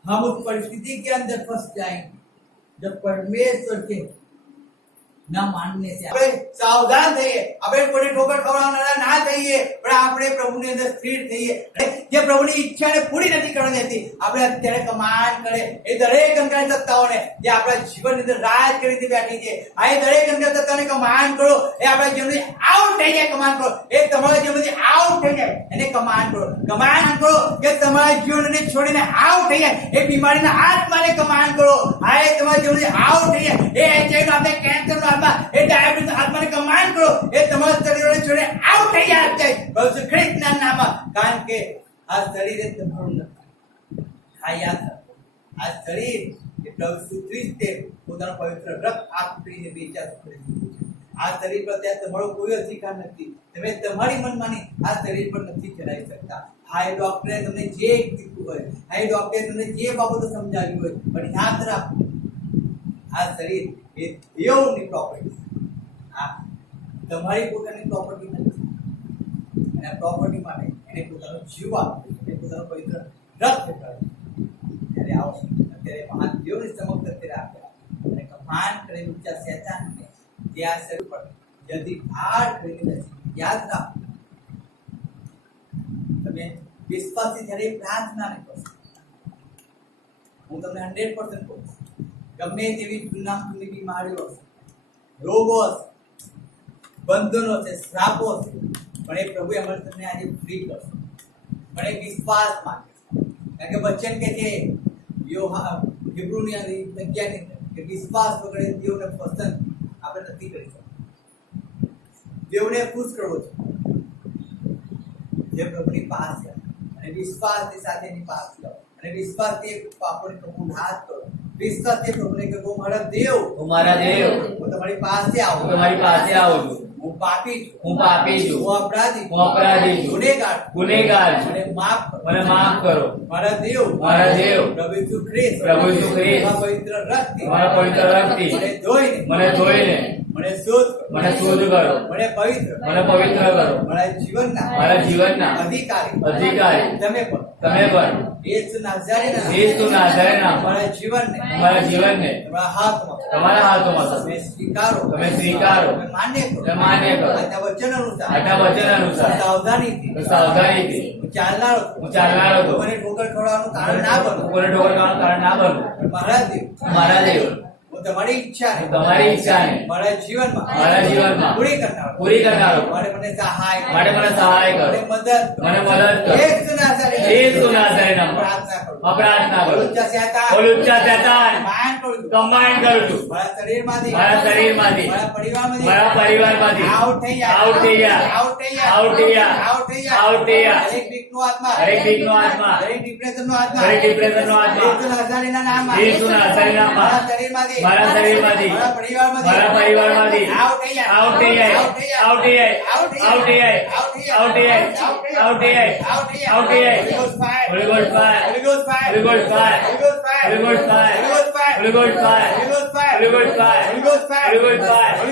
हम उस परिस्थिति के अंदर फंस जाएंगे जब परमेश्वर के न मानने से આપણે સાવધાન થઈએ, આપણે કોઈ ઠોકર ખવડાવનારા ના થઈએ, પણ આપણે પ્રભુની અંદર સ્થિર થઈએ। જે પ્રભુની ઈચ્છાને પૂરી નથી કરવા દેતી, આપણે અત્યારે કમાન્ડ કરે એ દરેક અંધકારી સત્તાઓને જે આપણા જીવનની અંદર રાજ કરી રીતે બેઠી છે, આ એ દરેક અંધકારી સત્તાને કમાન્ડ કરો, એ આપણા જીવનથી આઉટ થઈ જાય, કમાન્ડ કરો, એ તમારા જીવનથી આઉટ થઈ જાય, એને કમાન્ડ કરો કે તમારા જીવનને છોડીને આઉટ થઈ જાય, એ બીમારીના આત્માને કમાન્ડ કરો, આ એ તમારા જીવનથી આઉટ થઈ જાય, એ એચઆઈવી આપણે કેન્સરનો એ ડાયાબિટીસ આત્માને કમાન્ડ કરો, એ તમારા શરીરને છોડીને આઉટ થઈ જાય પ્રભુ ખ્રિસ્તના નામમાં, કારણ કે આ શરીર એ તમારું નથી। આ યાદ રાખો, આ શરીર એ પ્રભુ ખ્રિસ્તે પોતાનો પવિત્ર રક્ત આપીને વેચાતું કરી દીધું છે। આ શરીર પર ત્યાં તમારો કોઈ અધિકાર નથી, તમે તમારી મનમાની આ શરીર પર નથી ચલાવી શકતા। હા, એ ડોક્ટરે તમને જે કીધું હોય, હા એ ડોક્ટરે તમને જે બાબતો સમજાવ્યું હોય, પણ યાદ રાખો, આ શરીર એ દેવની પ્રોપર્ટી, આ તમારી પોતાની પ્રોપર્ટી નથી। અને આ પ્રોપર્ટી માટે એને પોતાનો જીવ આપ્યો, એને પોતાનો પવિત્ર રક્ત કાઢ્યો। ત્યારે આવો, અત્યારે મહાન દેવની સમક્ષ અત્યારે આપ્યા અને કમાન્ડ કરી ઊંચા શેતાનને જે આ શરીર પર જલ્દી આડ કરીને નથી। યાદ રાખો, તમે વિશ્વાસથી જ્યારે પ્રાર્થના નહીં કરશો, હું તમને 100% કહું છું, ગમે તેવી જૂની બીમારીઓ હશે, રોગો હશે, બંધનો હશે, શ્રાપો હશે, પણ એ પ્રભુ અમારે તમને આજે ફ્રી કરશે, પણ એ વિશ્વાસ માંગે છે। કારણ કે વચન કે છે હિબ્રુની 11 કે વિશ્વાસ વગર દેવને પસંદ આપણે નથી કરી શકતા। દેવને ખુશ કરવો છે જે પ્રભુની પાસે, અને વિશ્વાસની સાથે એની પાસે જાઓ, અને વિશ્વાસથી પાપોને કબૂલ હાથ કરો, વિશ્વાસથી પ્રભુને કહો, મારા દેવ, હું તમારી પાસે આવું છું, હું પાપી છું, હું અપરાધી છું, ગુનેગાર છું, મને માફ કરો, મારા દેવ પ્રભુ ઈસુ ખ્રિસ્ત મારા પવિત્ર રક્તથી મને ધોઈને મને શુદ્ધ કરો, મને પવિત્ર કરો, મારા જીવનના અધિકારી તમે પણ યેસુ નાઝરેના મારા જીવનને તમારા હાથમાં તમે સ્વીકારો, તમે માન્ય કરો, આના વચન અનુસાર સાવધાનીથી હું ચાલનારો હતો, મને ઠોકર ખવડાવવાનું કારણ ના બનો, મારા દેવ હું તમારી ઈચ્છાને મારા જીવનમાં પૂરી કરનારો, મને સહાય કરો, મને મદદ કરો, યેસુ નાઝરેના પ્રાર્થના કરો, ઊંચા શેતાન કમાન્ડ કરું છું, મારા શરીરમાંથી મારા પરિવારમાંથી આઉટ થઈ જા, દરેક બીકનો આત્મા, દરેક ડિપ્રેશનનો આત્મા, યેસુ નાઝરેના નામમાં મારા શરીરમાંથી મારા પરિવારમાંથી આઉટ થઈ જાય, Holy Ghost fire,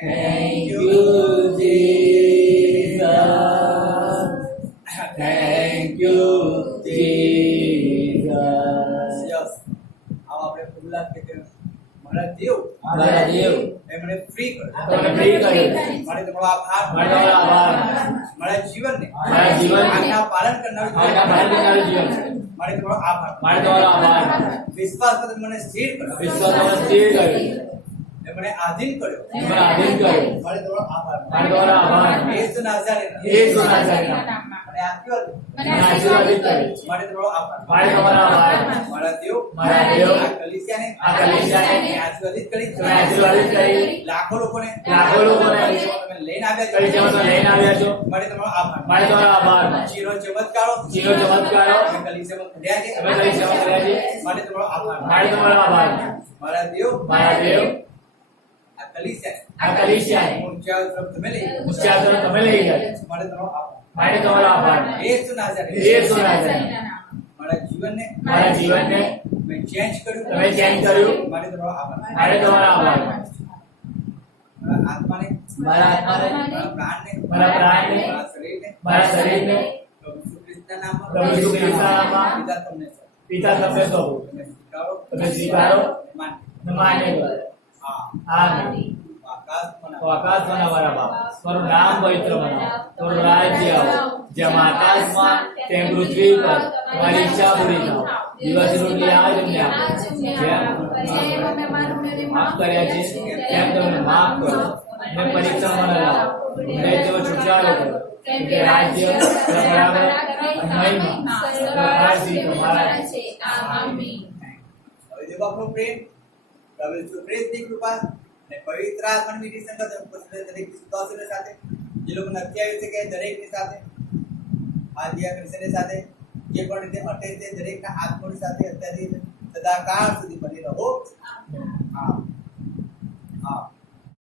Thank you, Jesus. Thank you, Jesus. Yes આવો આપણે ખુલ્લા કે મારા દેવ એ મને ફ્રી કર્યો તમને free કર્યો. માટે તમારો આભાર માટે તમારો આભાર. મારા જીવનને જીવનને આજ્ઞા પાલન કરનારું આજ્ઞા પાલન કરનારું જીવન. માટે તમારો આભાર માટે તમારો આભાર. વિશ્વાસ પર મને સ્થિર કર્યો વિશ્વાસ તમને સ્થિર કર્યો. એ મને આધીન કર્યો મને આધીન કર્યો. માટે તમારો આભાર માટે તમારો આભાર. યેસુ નાઝારેના યેસુ નાઝારેના મને આશીર્વાદ મને આશીર્વાદિત કર્યો. માટે તમારો આભાર માટે તમારો આભાર. મારા દેવ દેવ આ કલીસિયાને આશીર્વાદિત કરી તમે આશીર્વાદિત કરી લાખો લોકોને તમે લઈને આવ્યા કલીસિયામાં લઈને આવ્યા છો. માટે તમારો આભાર માટે તમારો આભાર. ચીરો ચમત્કારો ચમત્કારો તમે કલીસિયામાં કર્યા છે તમે કલીસિયામાં કર્યા છે. માટે તમારો આભાર માટે તમારો આભાર. મારા દેવ આ કલીસિયાને ઊંચા તરફ તમે લઈ ઊંચા તરફ તમે લઈ ગયા. માટે તમારો આભાર માટે તમારો આભાર. યેસુ નાઝારેના યેસુ નાઝારેના મારા જીવનને મેં ચેન્જ કર્યું તમે ચેન્જ કર્યું. માટે તમારો આભાર માટે તમારો આભાર. મારા આત્માને મારા આત્માને મારા પ્રાણને મારા શરીરને પ્રભુ ઈસુ ખ્રિસ્તના નામમાં પ્રભુ ઈસુ ખ્રિસ્તના નામમાં પિતા તમને પિતા તમને સોંપું. તમે સ્વીકારો તમે સ્વીકારો માન અને માન્ય કરો. આમીન. આકાશમાં તો આકાશમાં અમારા બાપ, તમારું નામ પવિત્ર બનાવો, તમારું રાજ્ય આવો, જેમ આકાશમાં તેમ પૃથ્વી પર તમારી ઈચ્છા પૂરી થાય. દિવસની રોટલી આજ અમને આપો, જેમ માફ કર્યા છે તેમ તમે માફ કરો, અને પરીક્ષામાં ન લાવો, અને તેઓ છુટકારો કરો. કેમ કે રાજ્ય, બરાબર અને મહિમા સદાકાળથી તમારા છે. આમીન. હવે દેવ આપનો પ્રેમ પ્રભુ ઈસુ ખ્રિસ્તની કૃપા અને પવિત્ર આત્માની મીઠી સંગત ઉપસ્થિત દરેક વિશ્વાસીઓ સાથે જે લોકો નથી આવી શકે દરેકની સાથે આ દિયા ક્રિસ્તની સાથે જે પણ રીતે અટે તે દરેકના આત્માની સાથે અત્યારથી સદાકાળ સુધી બની રહો.